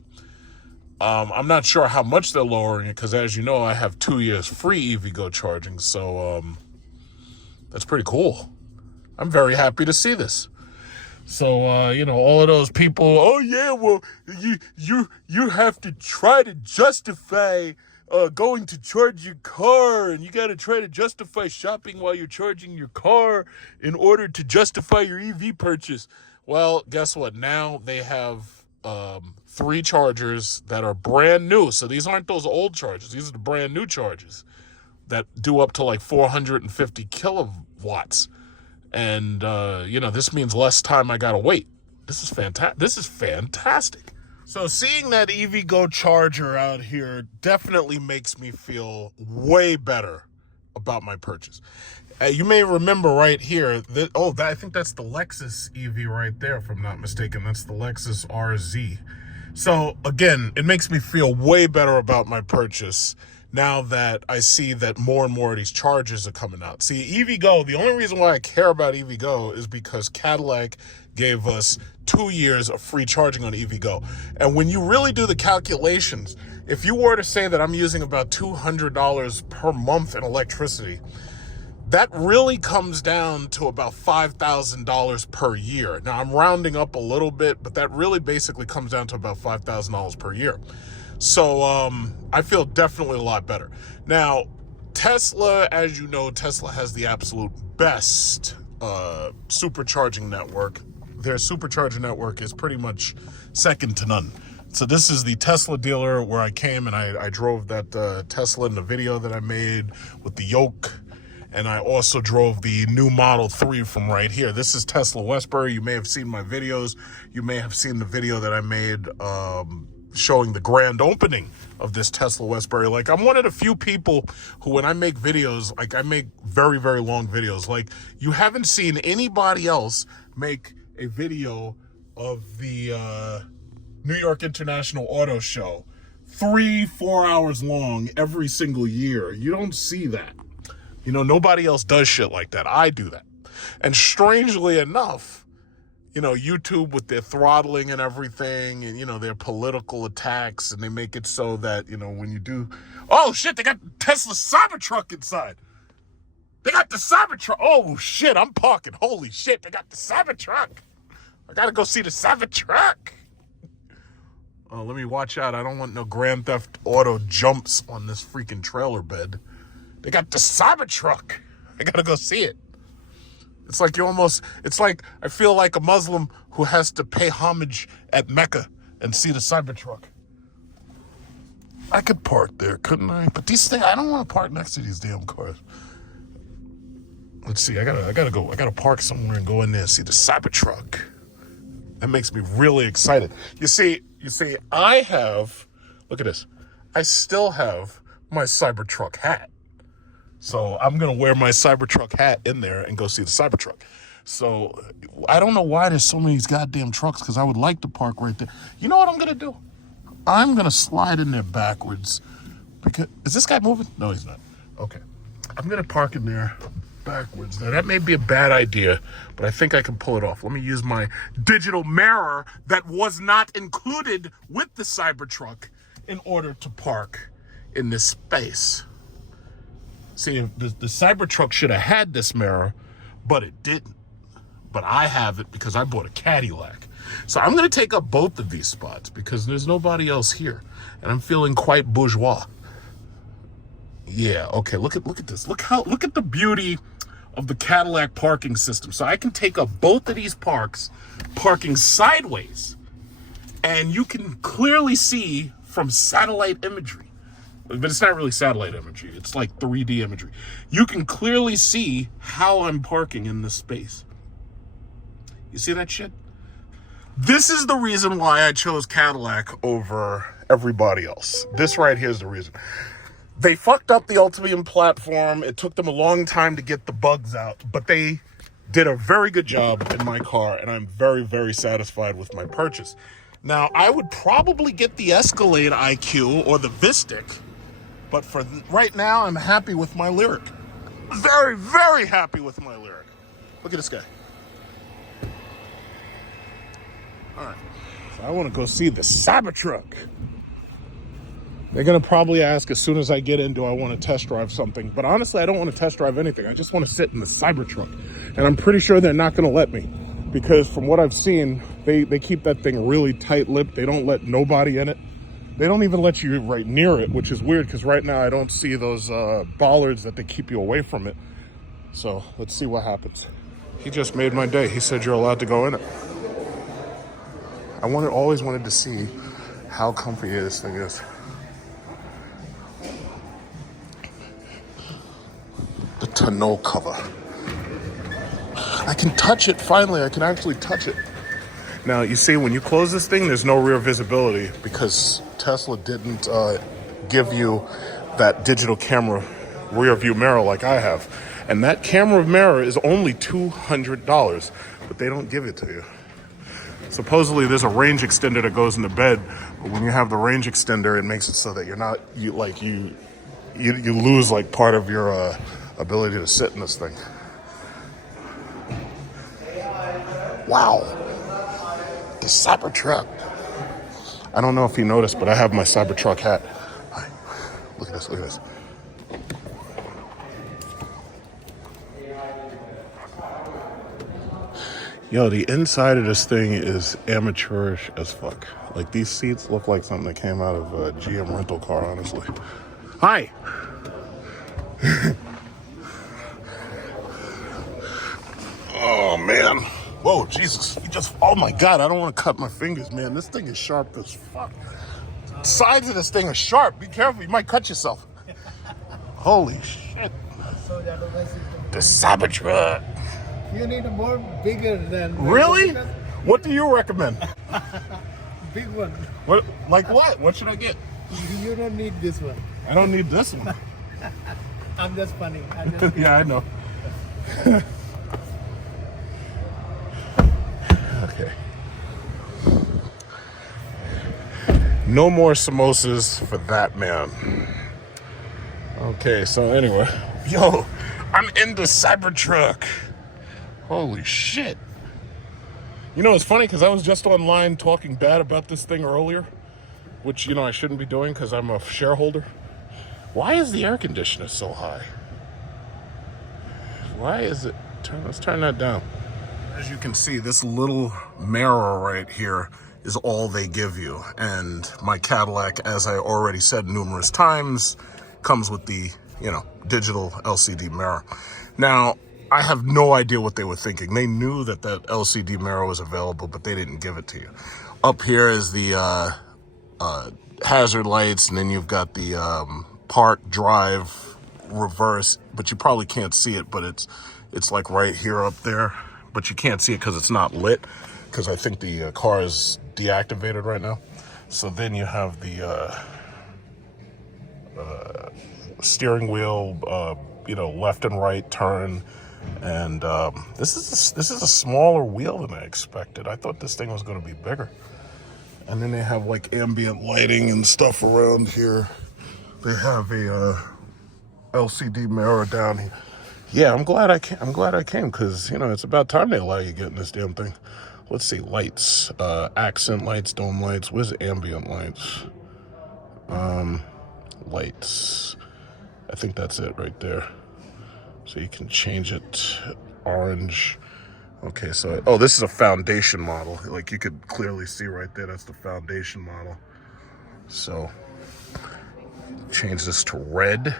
I'm not sure how much they're lowering it because, as you know, I have 2 years free EVgo charging, so that's pretty cool. I'm very happy to see this. So, you know, all of those people, oh, yeah, well, you have to try to justify going to charge your car, and you got to try to justify shopping while you're charging your car in order to justify your EV purchase. Well, guess what? Now they have 3 chargers that are brand new. So these aren't those old chargers. These are the brand new chargers that do up to like 450 kilowatts. And, you know, this means less time I got to wait. This is fantastic. This is fantastic. So seeing that EVgo charger out here definitely makes me feel way better about my purchase. You may remember right here that, I think that's the Lexus EV right there, if I'm not mistaken. That's the Lexus RZ. So again, it makes me feel way better about my purchase now that I see that more and more of these chargers are coming out. See, EVgo, the only reason why I care about EVgo is because Cadillac gave us 2 years of free charging on EVgo. And when you really do the calculations, if you were to say that I'm using about $200 per month in electricity, that really comes down to about $5,000 per year. Now, I'm rounding up a little bit, but that really basically comes down to about $5,000 per year. So I feel definitely a lot better. Now, Tesla, as you know, Tesla has the absolute best supercharging network. Their supercharger network is pretty much second to none. So this is the Tesla dealer where I came and I drove that Tesla in the video that I made with the yoke. And I also drove the new Model 3 from right here. This is Tesla Westbury. You may have seen my videos. You may have seen the video that I made showing the grand opening of this Tesla Westbury. Like, I'm one of the few people who, when I make videos, like, I make very, very long videos. Like, you haven't seen anybody else make a video of the New York International Auto Show 3-4 hours long every single year. You don't see that. You know, nobody else does shit like that. I do that. And strangely enough, you know, YouTube with their throttling and everything, and, you know, their political attacks, and they make it so that, you know, when you do... Oh, shit, they got Tesla Cybertruck inside. They got the Cybertruck. Oh, shit, I'm parking. Holy shit, they got the Cybertruck. I gotta go see the Cybertruck. Oh, let me watch out. I don't want no Grand Theft Auto jumps on this freaking trailer bed. They got the Cybertruck. I gotta go see it. It's like it's like I feel like a Muslim who has to pay homage at Mecca and see the Cybertruck. I could park there, couldn't I? But these things, I don't want to park next to these damn cars. Let's see, I gotta park somewhere and go in there and see the Cybertruck. That makes me really excited. You see, I have, look at this. I still have my Cybertruck hat. So I'm going to wear my Cybertruck hat in there and go see the Cybertruck. So I don't know why there's so many goddamn trucks, because I would like to park right there. You know what I'm going to do? I'm going to slide in there backwards. Because, is this guy moving? No, he's not. Okay. I'm going to park in there backwards. Now, that may be a bad idea, but I think I can pull it off. Let me use my digital mirror that was not included with the Cybertruck in order to park in this space. See, the Cybertruck should have had this mirror, but it didn't. But I have it because I bought a Cadillac. So I'm going to take up both of these spots because there's nobody else here. And I'm feeling quite bourgeois. Yeah, okay, look at this. Look at the beauty of the Cadillac parking system. So I can take up both of these parking sideways. And you can clearly see from satellite imagery. But it's not really satellite imagery. It's like 3D imagery. You can clearly see how I'm parking in this space. You see that shit? This is the reason why I chose Cadillac over everybody else. This right here is the reason. They fucked up the Ultium platform. It took them a long time to get the bugs out, but they did a very good job in my car, and I'm very, very satisfied with my purchase. Now, I would probably get the Escalade IQ or the Vistic, but for right now, I'm happy with my Lyric. Very, very happy with my Lyric. Look at this guy. All right, so I want to go see the Cybertruck. They're going to probably ask as soon as I get in, do I want to test drive something? But honestly, I don't want to test drive anything. I just want to sit in the Cybertruck. And I'm pretty sure they're not going to let me. Because from what I've seen, they keep that thing really tight-lipped. They don't let nobody in it. They don't even let you right near it, which is weird because right now I don't see those bollards that they keep you away from it. So let's see what happens. He just made my day. He said you're allowed to go in it. I always wanted to see how comfy this thing is. The tonneau cover. I can touch it finally. I can actually touch it. Now, you see, when you close this thing, there's no rear visibility because Tesla didn't give you that digital camera rear view mirror like I have. And that camera mirror is only $200, but they don't give it to you. Supposedly, there's a range extender that goes in the bed, but when you have the range extender, it makes it so that you lose like part of your ability to sit in this thing. Wow. The Cybertruck. I don't know if you noticed, but I have my Cybertruck hat. Look at this, look at this. Yo, the inside of this thing is amateurish as fuck. Like, these seats look like something that came out of a GM rental car, honestly. Hi. Oh, man. Whoa, Jesus. Oh my God, I don't want to cut my fingers, man. This thing is sharp as fuck. Sides of this thing are sharp. Be careful, you might cut yourself. Holy shit. The Cybertruck. You need a more bigger than. Really? What do you recommend? Big one. What? Like what? What should I get? You don't need this one. I don't need this one. I'm just funny. I'm just Yeah, I know. Okay. No more samosas for that man. Okay, so anyway. Yo, I'm in the Cybertruck. Holy shit. You know, it's funny because I was just online talking bad about this thing earlier, which, you know, I shouldn't be doing because I'm a shareholder. Why is the air conditioner so high? Why is it? Let's turn that down. As you can see, this little mirror right here is all they give you. And my Cadillac, as I already said numerous times, comes with the, you know, digital LCD mirror. Now, I have no idea what they were thinking. They knew that that LCD mirror was available, but they didn't give it to you. Up here is the hazard lights, and then you've got the park, drive, reverse, but you probably can't see it, but it's like right here up there, but you can't see it because it's not lit, because I think the car is deactivated right now. So then you have the steering wheel, you know, left and right turn, and this is a smaller wheel than I expected. I thought this thing was going to be bigger. And then they have like ambient lighting and stuff around here. They have a LCD mirror down here. Yeah, I'm glad I came because, you know, it's about time they allow you to get in this damn thing. Let's see, lights, accent lights, dome lights. Where's ambient lights? Lights. I think that's it right there. So you can change it orange. Okay, so, oh, this is a foundation model. Like you could clearly see right there, that's the foundation model. So change this to red,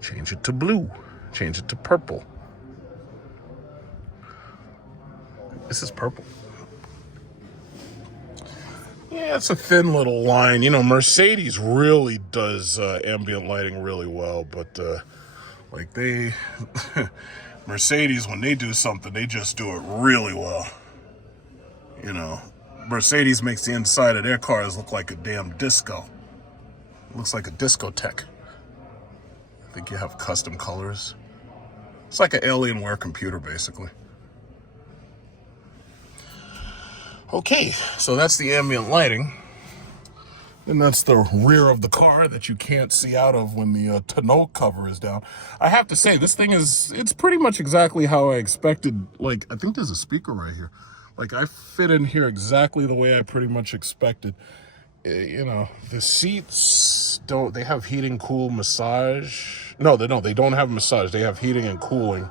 change it to blue, change it to purple. This is purple. Yeah, it's a thin little line. You know, Mercedes really does ambient lighting really well, but like they, Mercedes, when they do something, they just do it really well. You know, Mercedes makes the inside of their cars look like a damn disco. Looks like a discotheque. I think you have custom colors. It's like an Alienware computer, basically. Okay, so that's the ambient lighting. And that's the rear of the car that you can't see out of when the tonneau cover is down. I have to say, this thing it's pretty much exactly how I expected. Like, I think there's a speaker right here. Like, I fit in here exactly the way I pretty much expected. You know, the seats they have heating, cool, massage. No, they don't have massage. They have heating and cooling.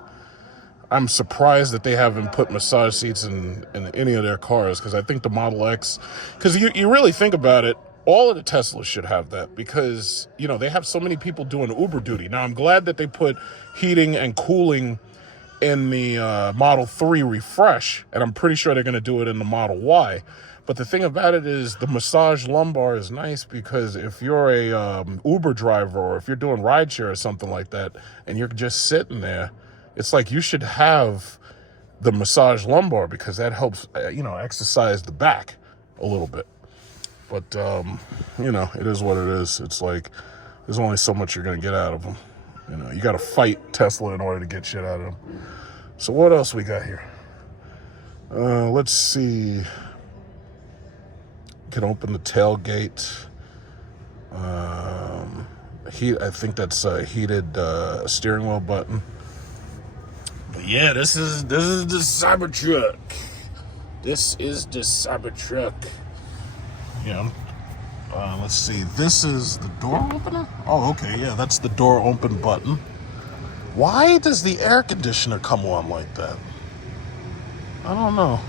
I'm surprised that they haven't put massage seats in any of their cars, because I think the Model X, because you really think about it, all of the Teslas should have that, because, you know, they have so many people doing Uber duty. Now, I'm glad that they put heating and cooling in the Model 3 refresh, and I'm pretty sure they're going to do it in the Model Y. But the thing about it is the massage lumbar is nice, because if you're a Uber driver, or if you're doing rideshare or something like that, and you're just sitting there, it's like you should have the massage lumbar, because that helps, you know, exercise the back a little bit. But, you know, it is what it is. It's like, there's only so much you're going to get out of them. You know, you got to fight Tesla in order to get shit out of them. So what else we got here? Let's see. You can open the tailgate. I think that's a heated steering wheel button. But yeah, this is the Cybertruck. This is the Cybertruck. Yeah. Let's see. This is the door opener? Oh, okay. Yeah, that's the door open button. Why does the air conditioner come on like that? I don't know.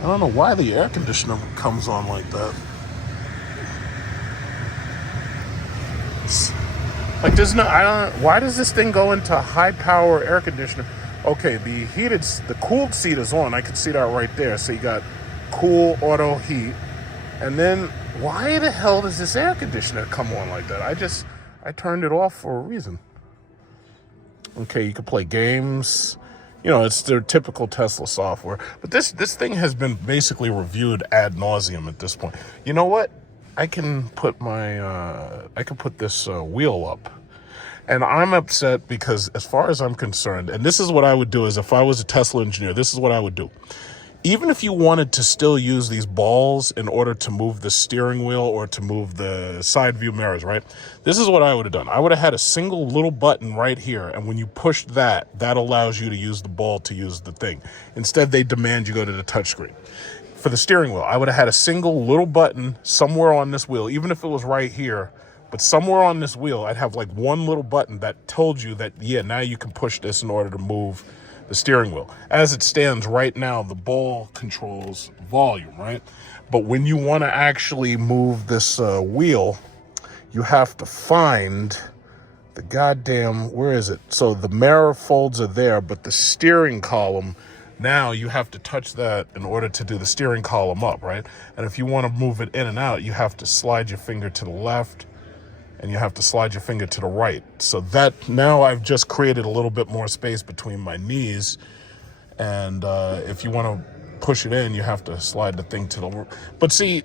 I don't know why the air conditioner comes on like that. Like, there's no, why does this thing go into high power air conditioner? Okay, the cooled seat is on. I can see that right there. So you got cool auto heat. And then why the hell does this air conditioner come on like that? I turned it off for a reason. Okay, you can play games. You know, it's their typical Tesla software. But this thing has been basically reviewed ad nauseum at this point. You know what? I can put this wheel up. And I'm upset because as far as I'm concerned, and this is what I would do is if I was a Tesla engineer, this is what I would do. Even if you wanted to still use these balls in order to move the steering wheel or to move the side view mirrors, right? This is what I would have done. I would have had a single little button right here. And when you push that allows you to use the ball to use the thing. Instead, they demand you go to the touchscreen. For the steering wheel, I would have had a single little button somewhere on this wheel, even if it was right here. But somewhere on this wheel, I'd have like one little button that told you that, yeah, now you can push this in order to move the steering wheel. As it stands right now, the ball controls volume, right? But when you want to actually move this wheel, you have to find the goddamn, where is it? So the mirror folds are there, but the steering column, now you have to touch that in order to do the steering column up, right? And if you want to move it in and out, you have to slide your finger to the left and you have to slide your finger to the right. So that now I've just created a little bit more space between my knees. And if you want to push it in, you have to slide the thing to the... But see,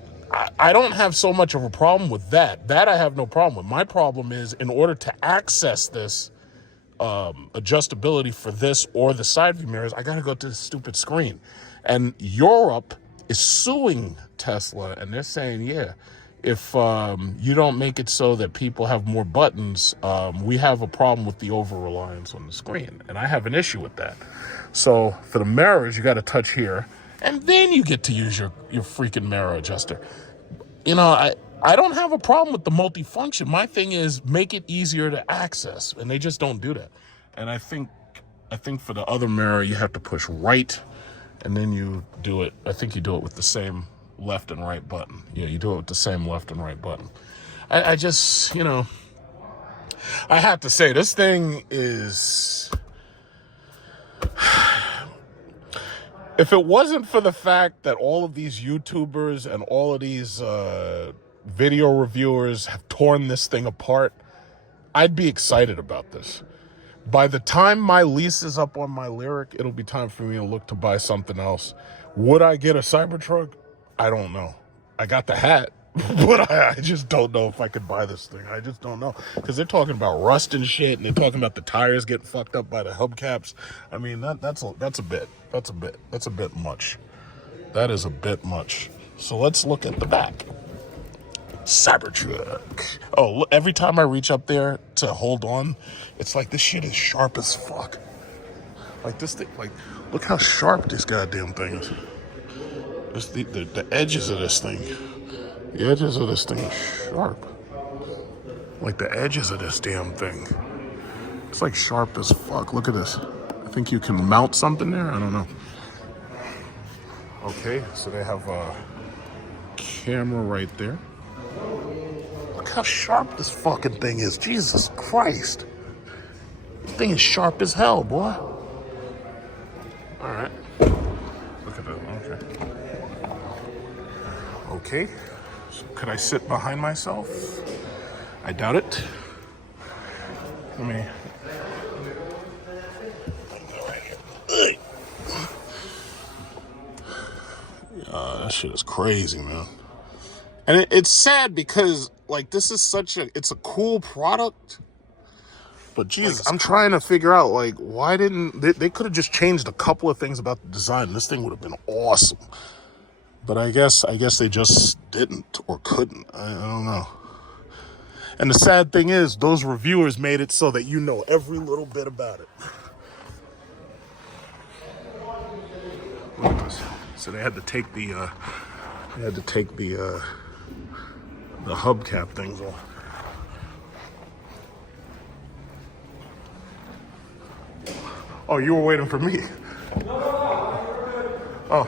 I don't have so much of a problem with that. That I have no problem with. My problem is in order to access this adjustability for this or the side view mirrors, I got to go to the stupid screen. And Europe is suing Tesla and they're saying, yeah, if you don't make it so that people have more buttons, we have a problem with the over-reliance on the screen. And I have an issue with that. So for the mirrors, you got to touch here. And then you get to use your freaking mirror adjuster. You know, I don't have a problem with the multifunction. My thing is make it easier to access. And they just don't do that. And I think for the other mirror, you have to push right. And then you do it. I think you do it with the same left and right button. Yeah, you do it with the same left and right button. I just, you know, I have to say this thing is, if it wasn't for the fact that all of these YouTubers and all of these video reviewers have torn this thing apart, I'd be excited about this. By the time my lease is up on my Lyric, it'll be time for me to look to buy something else. Would I get a Cybertruck? I don't know. I got the hat, but I just don't know if I could buy this thing. I just don't know. Because they're talking about rust and shit, and they're talking about the tires getting fucked up by the hubcaps. I mean, that's a bit much. That is a bit much. So let's look at the back. Cybertruck. Oh, every time I reach up there to hold on, it's like this shit is sharp as fuck. Like this thing, like, look how sharp this goddamn thing is. The edges of this thing. The edges of this thing are sharp. Like the edges of this damn thing. It's like sharp as fuck. Look at this. I think you can mount something there. I don't know. Okay, so they have a camera right there. Look how sharp this fucking thing is. Jesus Christ. This thing is sharp as hell, boy. All right. Look at that. Okay. Okay. So could I sit behind myself? I doubt it. Let me... that shit is crazy, man. And it's sad because, like, this is it's a cool product. But, Jesus, I'm trying to figure out, like, why didn't... They could have just changed a couple of things about the design. This thing would have been awesome. But I guess they just didn't or couldn't. I don't know. And the sad thing is, those reviewers made it so that you know every little bit about it. Look at this. So they had to take the hubcap things off. Oh, you were waiting for me. Oh.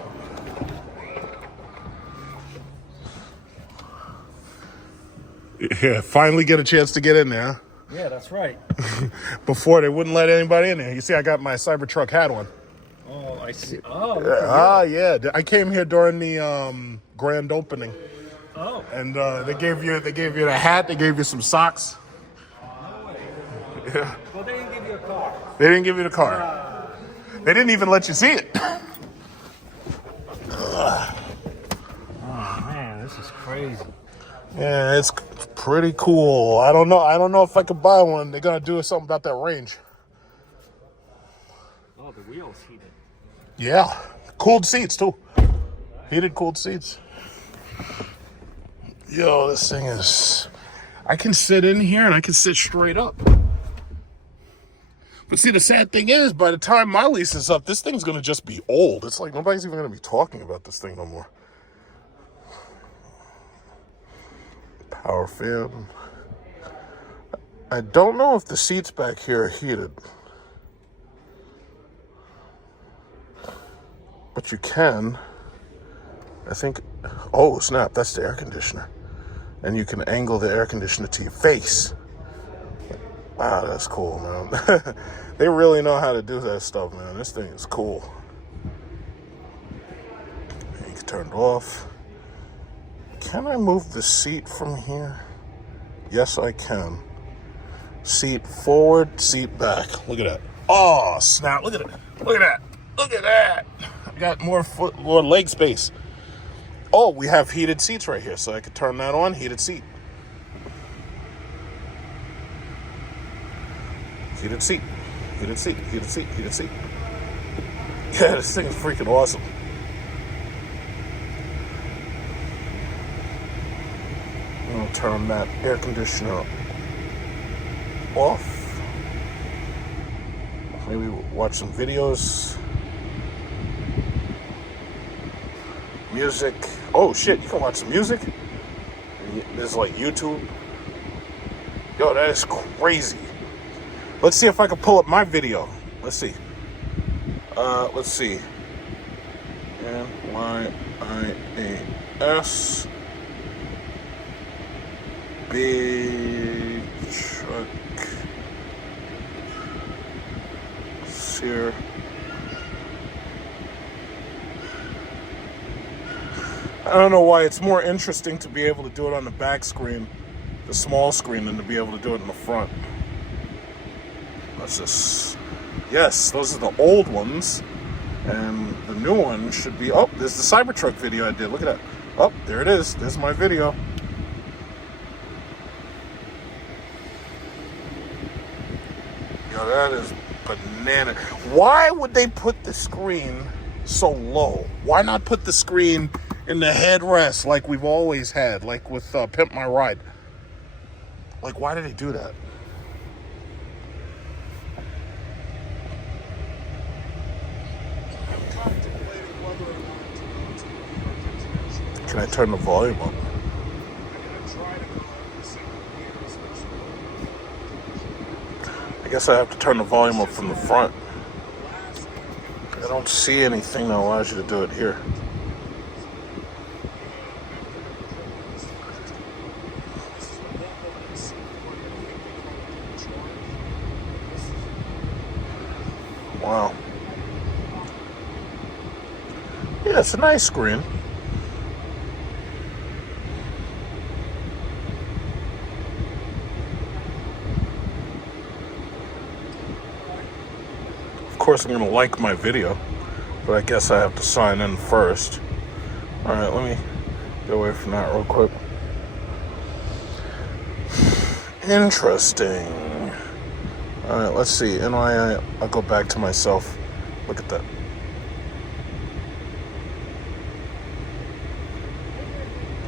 Yeah, finally get a chance to get in there. Huh? Yeah, that's right. Before they wouldn't let anybody in there. You see, I got my Cybertruck hat on. Oh, I see. Oh, yeah. I came here during the grand opening. Oh. And they gave you the hat. They gave you some socks. No way. Yeah. Well, they didn't give you a car. They didn't give you the car. They didn't even let you see it. Oh man, this is crazy. Yeah, it's pretty cool. I don't know if I could buy one. They're gonna do something about that range. Oh, the wheels heated. Yeah, cooled seats too. Heated, cooled seats. Yo, this thing is... I can sit in here and I can sit straight up. But see, the sad thing is, by the time my lease is up, this thing's gonna just be old. It's like nobody's even gonna be talking about this thing no more. Power fan. I don't know if the seats back here are heated. But you can. I think... Oh, snap, that's the air conditioner. And you can angle the air conditioner to your face. Wow, that's cool, man. They really know how to do that stuff, man. This thing is cool. You can turn it off. Can I move the seat from here? Yes, I can. Seat forward, seat back. Look at that. Oh, snap. Look at it. Look at that. Look at that. I got more leg space. Oh, we have heated seats right here, so I could turn that on. Heated seat. Heated seat. Heated seat. Heated seat. Heated seat. Yeah, this thing is freaking awesome. I'll turn that air conditioner off. Maybe watch some videos. Music. Oh shit, you can watch some music. There's like YouTube. Yo, that is crazy. Let's see if I can pull up my video. Let's see. Let's see. NYIAS. Big truck. Here. I don't know why it's more interesting to be able to do it on the back screen, the small screen, than to be able to do it in the front. Let's just... Yes, those are the old ones. And the new one should be... Oh, there's the Cybertruck video I did. Look at that. Oh, there it is. There's my video. Yo, that is banana. Why would they put the screen so low? Why not put the screen in the headrest like we've always had, like with Pimp My Ride? Like, why did they do that? Can I turn the volume up? I guess I have to turn the volume up from the front. I don't see anything that allows you to do it here. Wow. Yeah, it's a nice screen. Of course, I'm going to like my video, but I guess I have to sign in first. All right, let me get away from that real quick. Interesting. All right, let's see. NYI, I'll go back to myself. Look at that.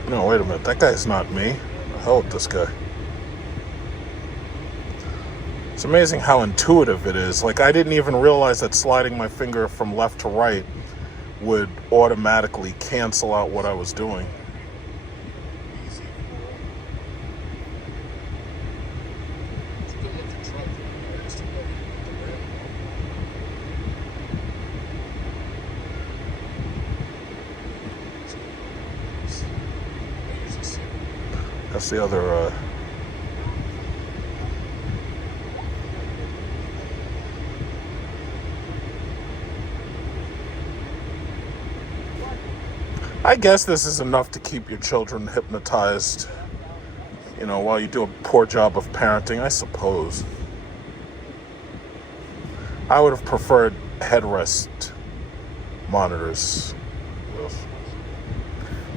No, wait a minute. That guy's not me. The hell with this guy. It's amazing how intuitive it is. Like, I didn't even realize that sliding my finger from left to right would automatically cancel out what I was doing. That's the other, I guess this is enough to keep your children hypnotized, you know, while you do a poor job of parenting, I suppose. I would have preferred headrest monitors.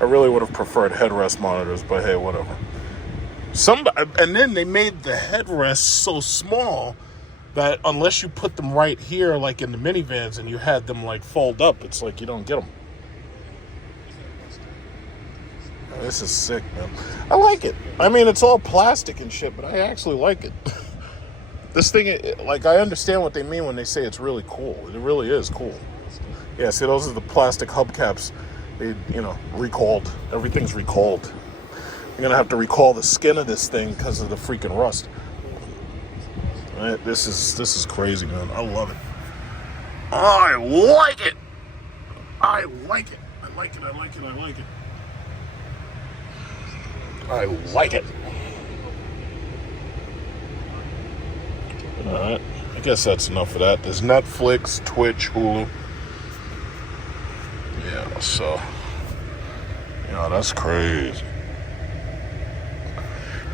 I really would have preferred headrest monitors, but hey, whatever. And then they made the headrests so small that unless you put them right here, like in the minivans, and you had them like fold up, it's like you don't get them. This is sick, man. I like it. I mean, it's all plastic and shit, but I actually like it. This thing, like, I understand what they mean when they say it's really cool. It really is cool. Yeah, see, those are the plastic hubcaps. They, recalled. Everything's recalled. You're gonna have to recall the skin of this thing because of the freaking rust. Right? This is crazy, man. I love it. I like it. I like it. I like it. I like it. I like it. I like it. Alright. I guess that's enough of that. There's Netflix, Twitch, Hulu. Yeah, so. That's crazy.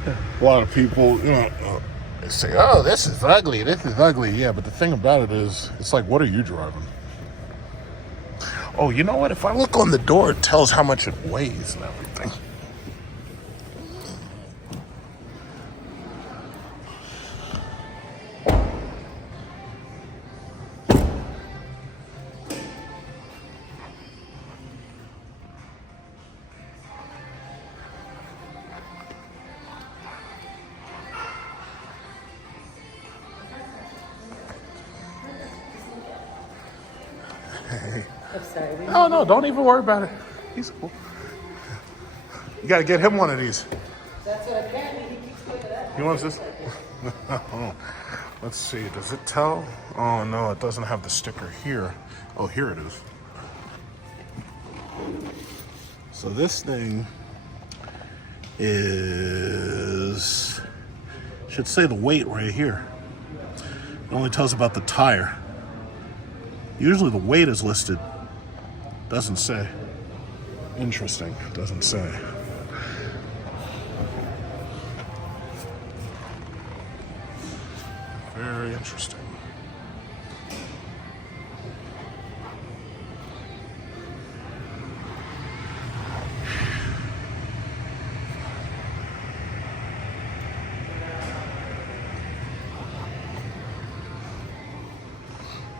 A lot of people, they say, oh, this is ugly. This is ugly. Yeah, but the thing about it is, it's like, what are you driving? Oh, you know what? If I look on the door, it tells how much it weighs and everything. I'm sorry. Oh, no, don't even worry about it. He's cool. You got to get him one of these. That's what apparently he keeps going to that. He wants this? Oh, let's see. Does it tell? Oh, no, it doesn't have the sticker here. Oh, here it is. So this thing should say the weight right here. It only tells about the tire. Usually the weight is listed. Doesn't say. Interesting. Doesn't say. Very interesting.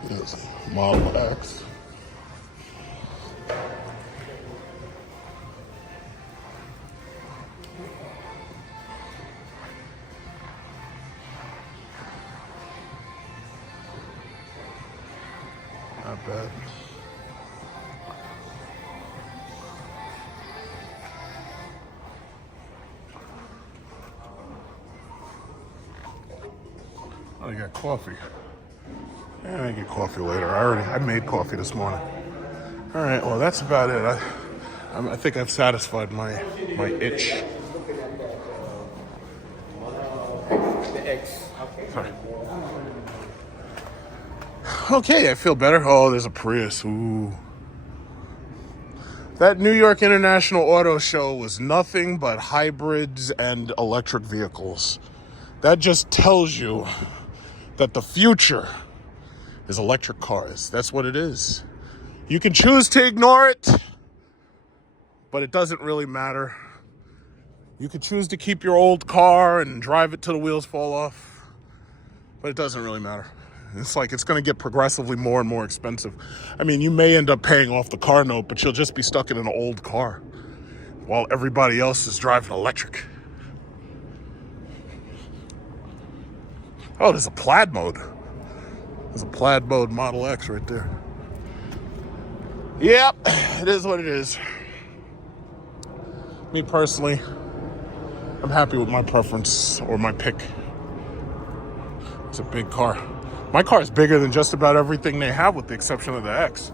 There's Model X. Not bad. Oh, you got coffee. Yeah, I get coffee later. I made coffee this morning. All right, well, that's about it. I think I've satisfied my itch. Sorry. Okay, I feel better. Oh, there's a Prius. Ooh. That New York International Auto Show was nothing but hybrids and electric vehicles. That just tells you that the future is electric cars. That's what it is. You can choose to ignore it, but it doesn't really matter. You could choose to keep your old car and drive it till the wheels fall off, but it doesn't really matter. It's like it's going to get progressively more and more expensive. I mean, you may end up paying off the car note, but you'll just be stuck in an old car while everybody else is driving electric. Oh, there's a plaid mode. There's a plaid mode Model X right there. Yep, it is what it is. Me personally, I'm happy with my preference or my pick. It's a big car. My car is bigger than just about everything they have with the exception of the X.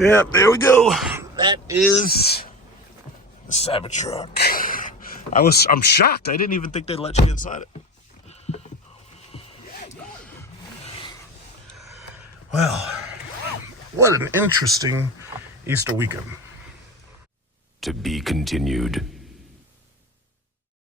Yep, there we go. That is the Cybertruck. I'm shocked. I didn't even think they'd let you inside it. Well, what an interesting Easter weekend. To be continued.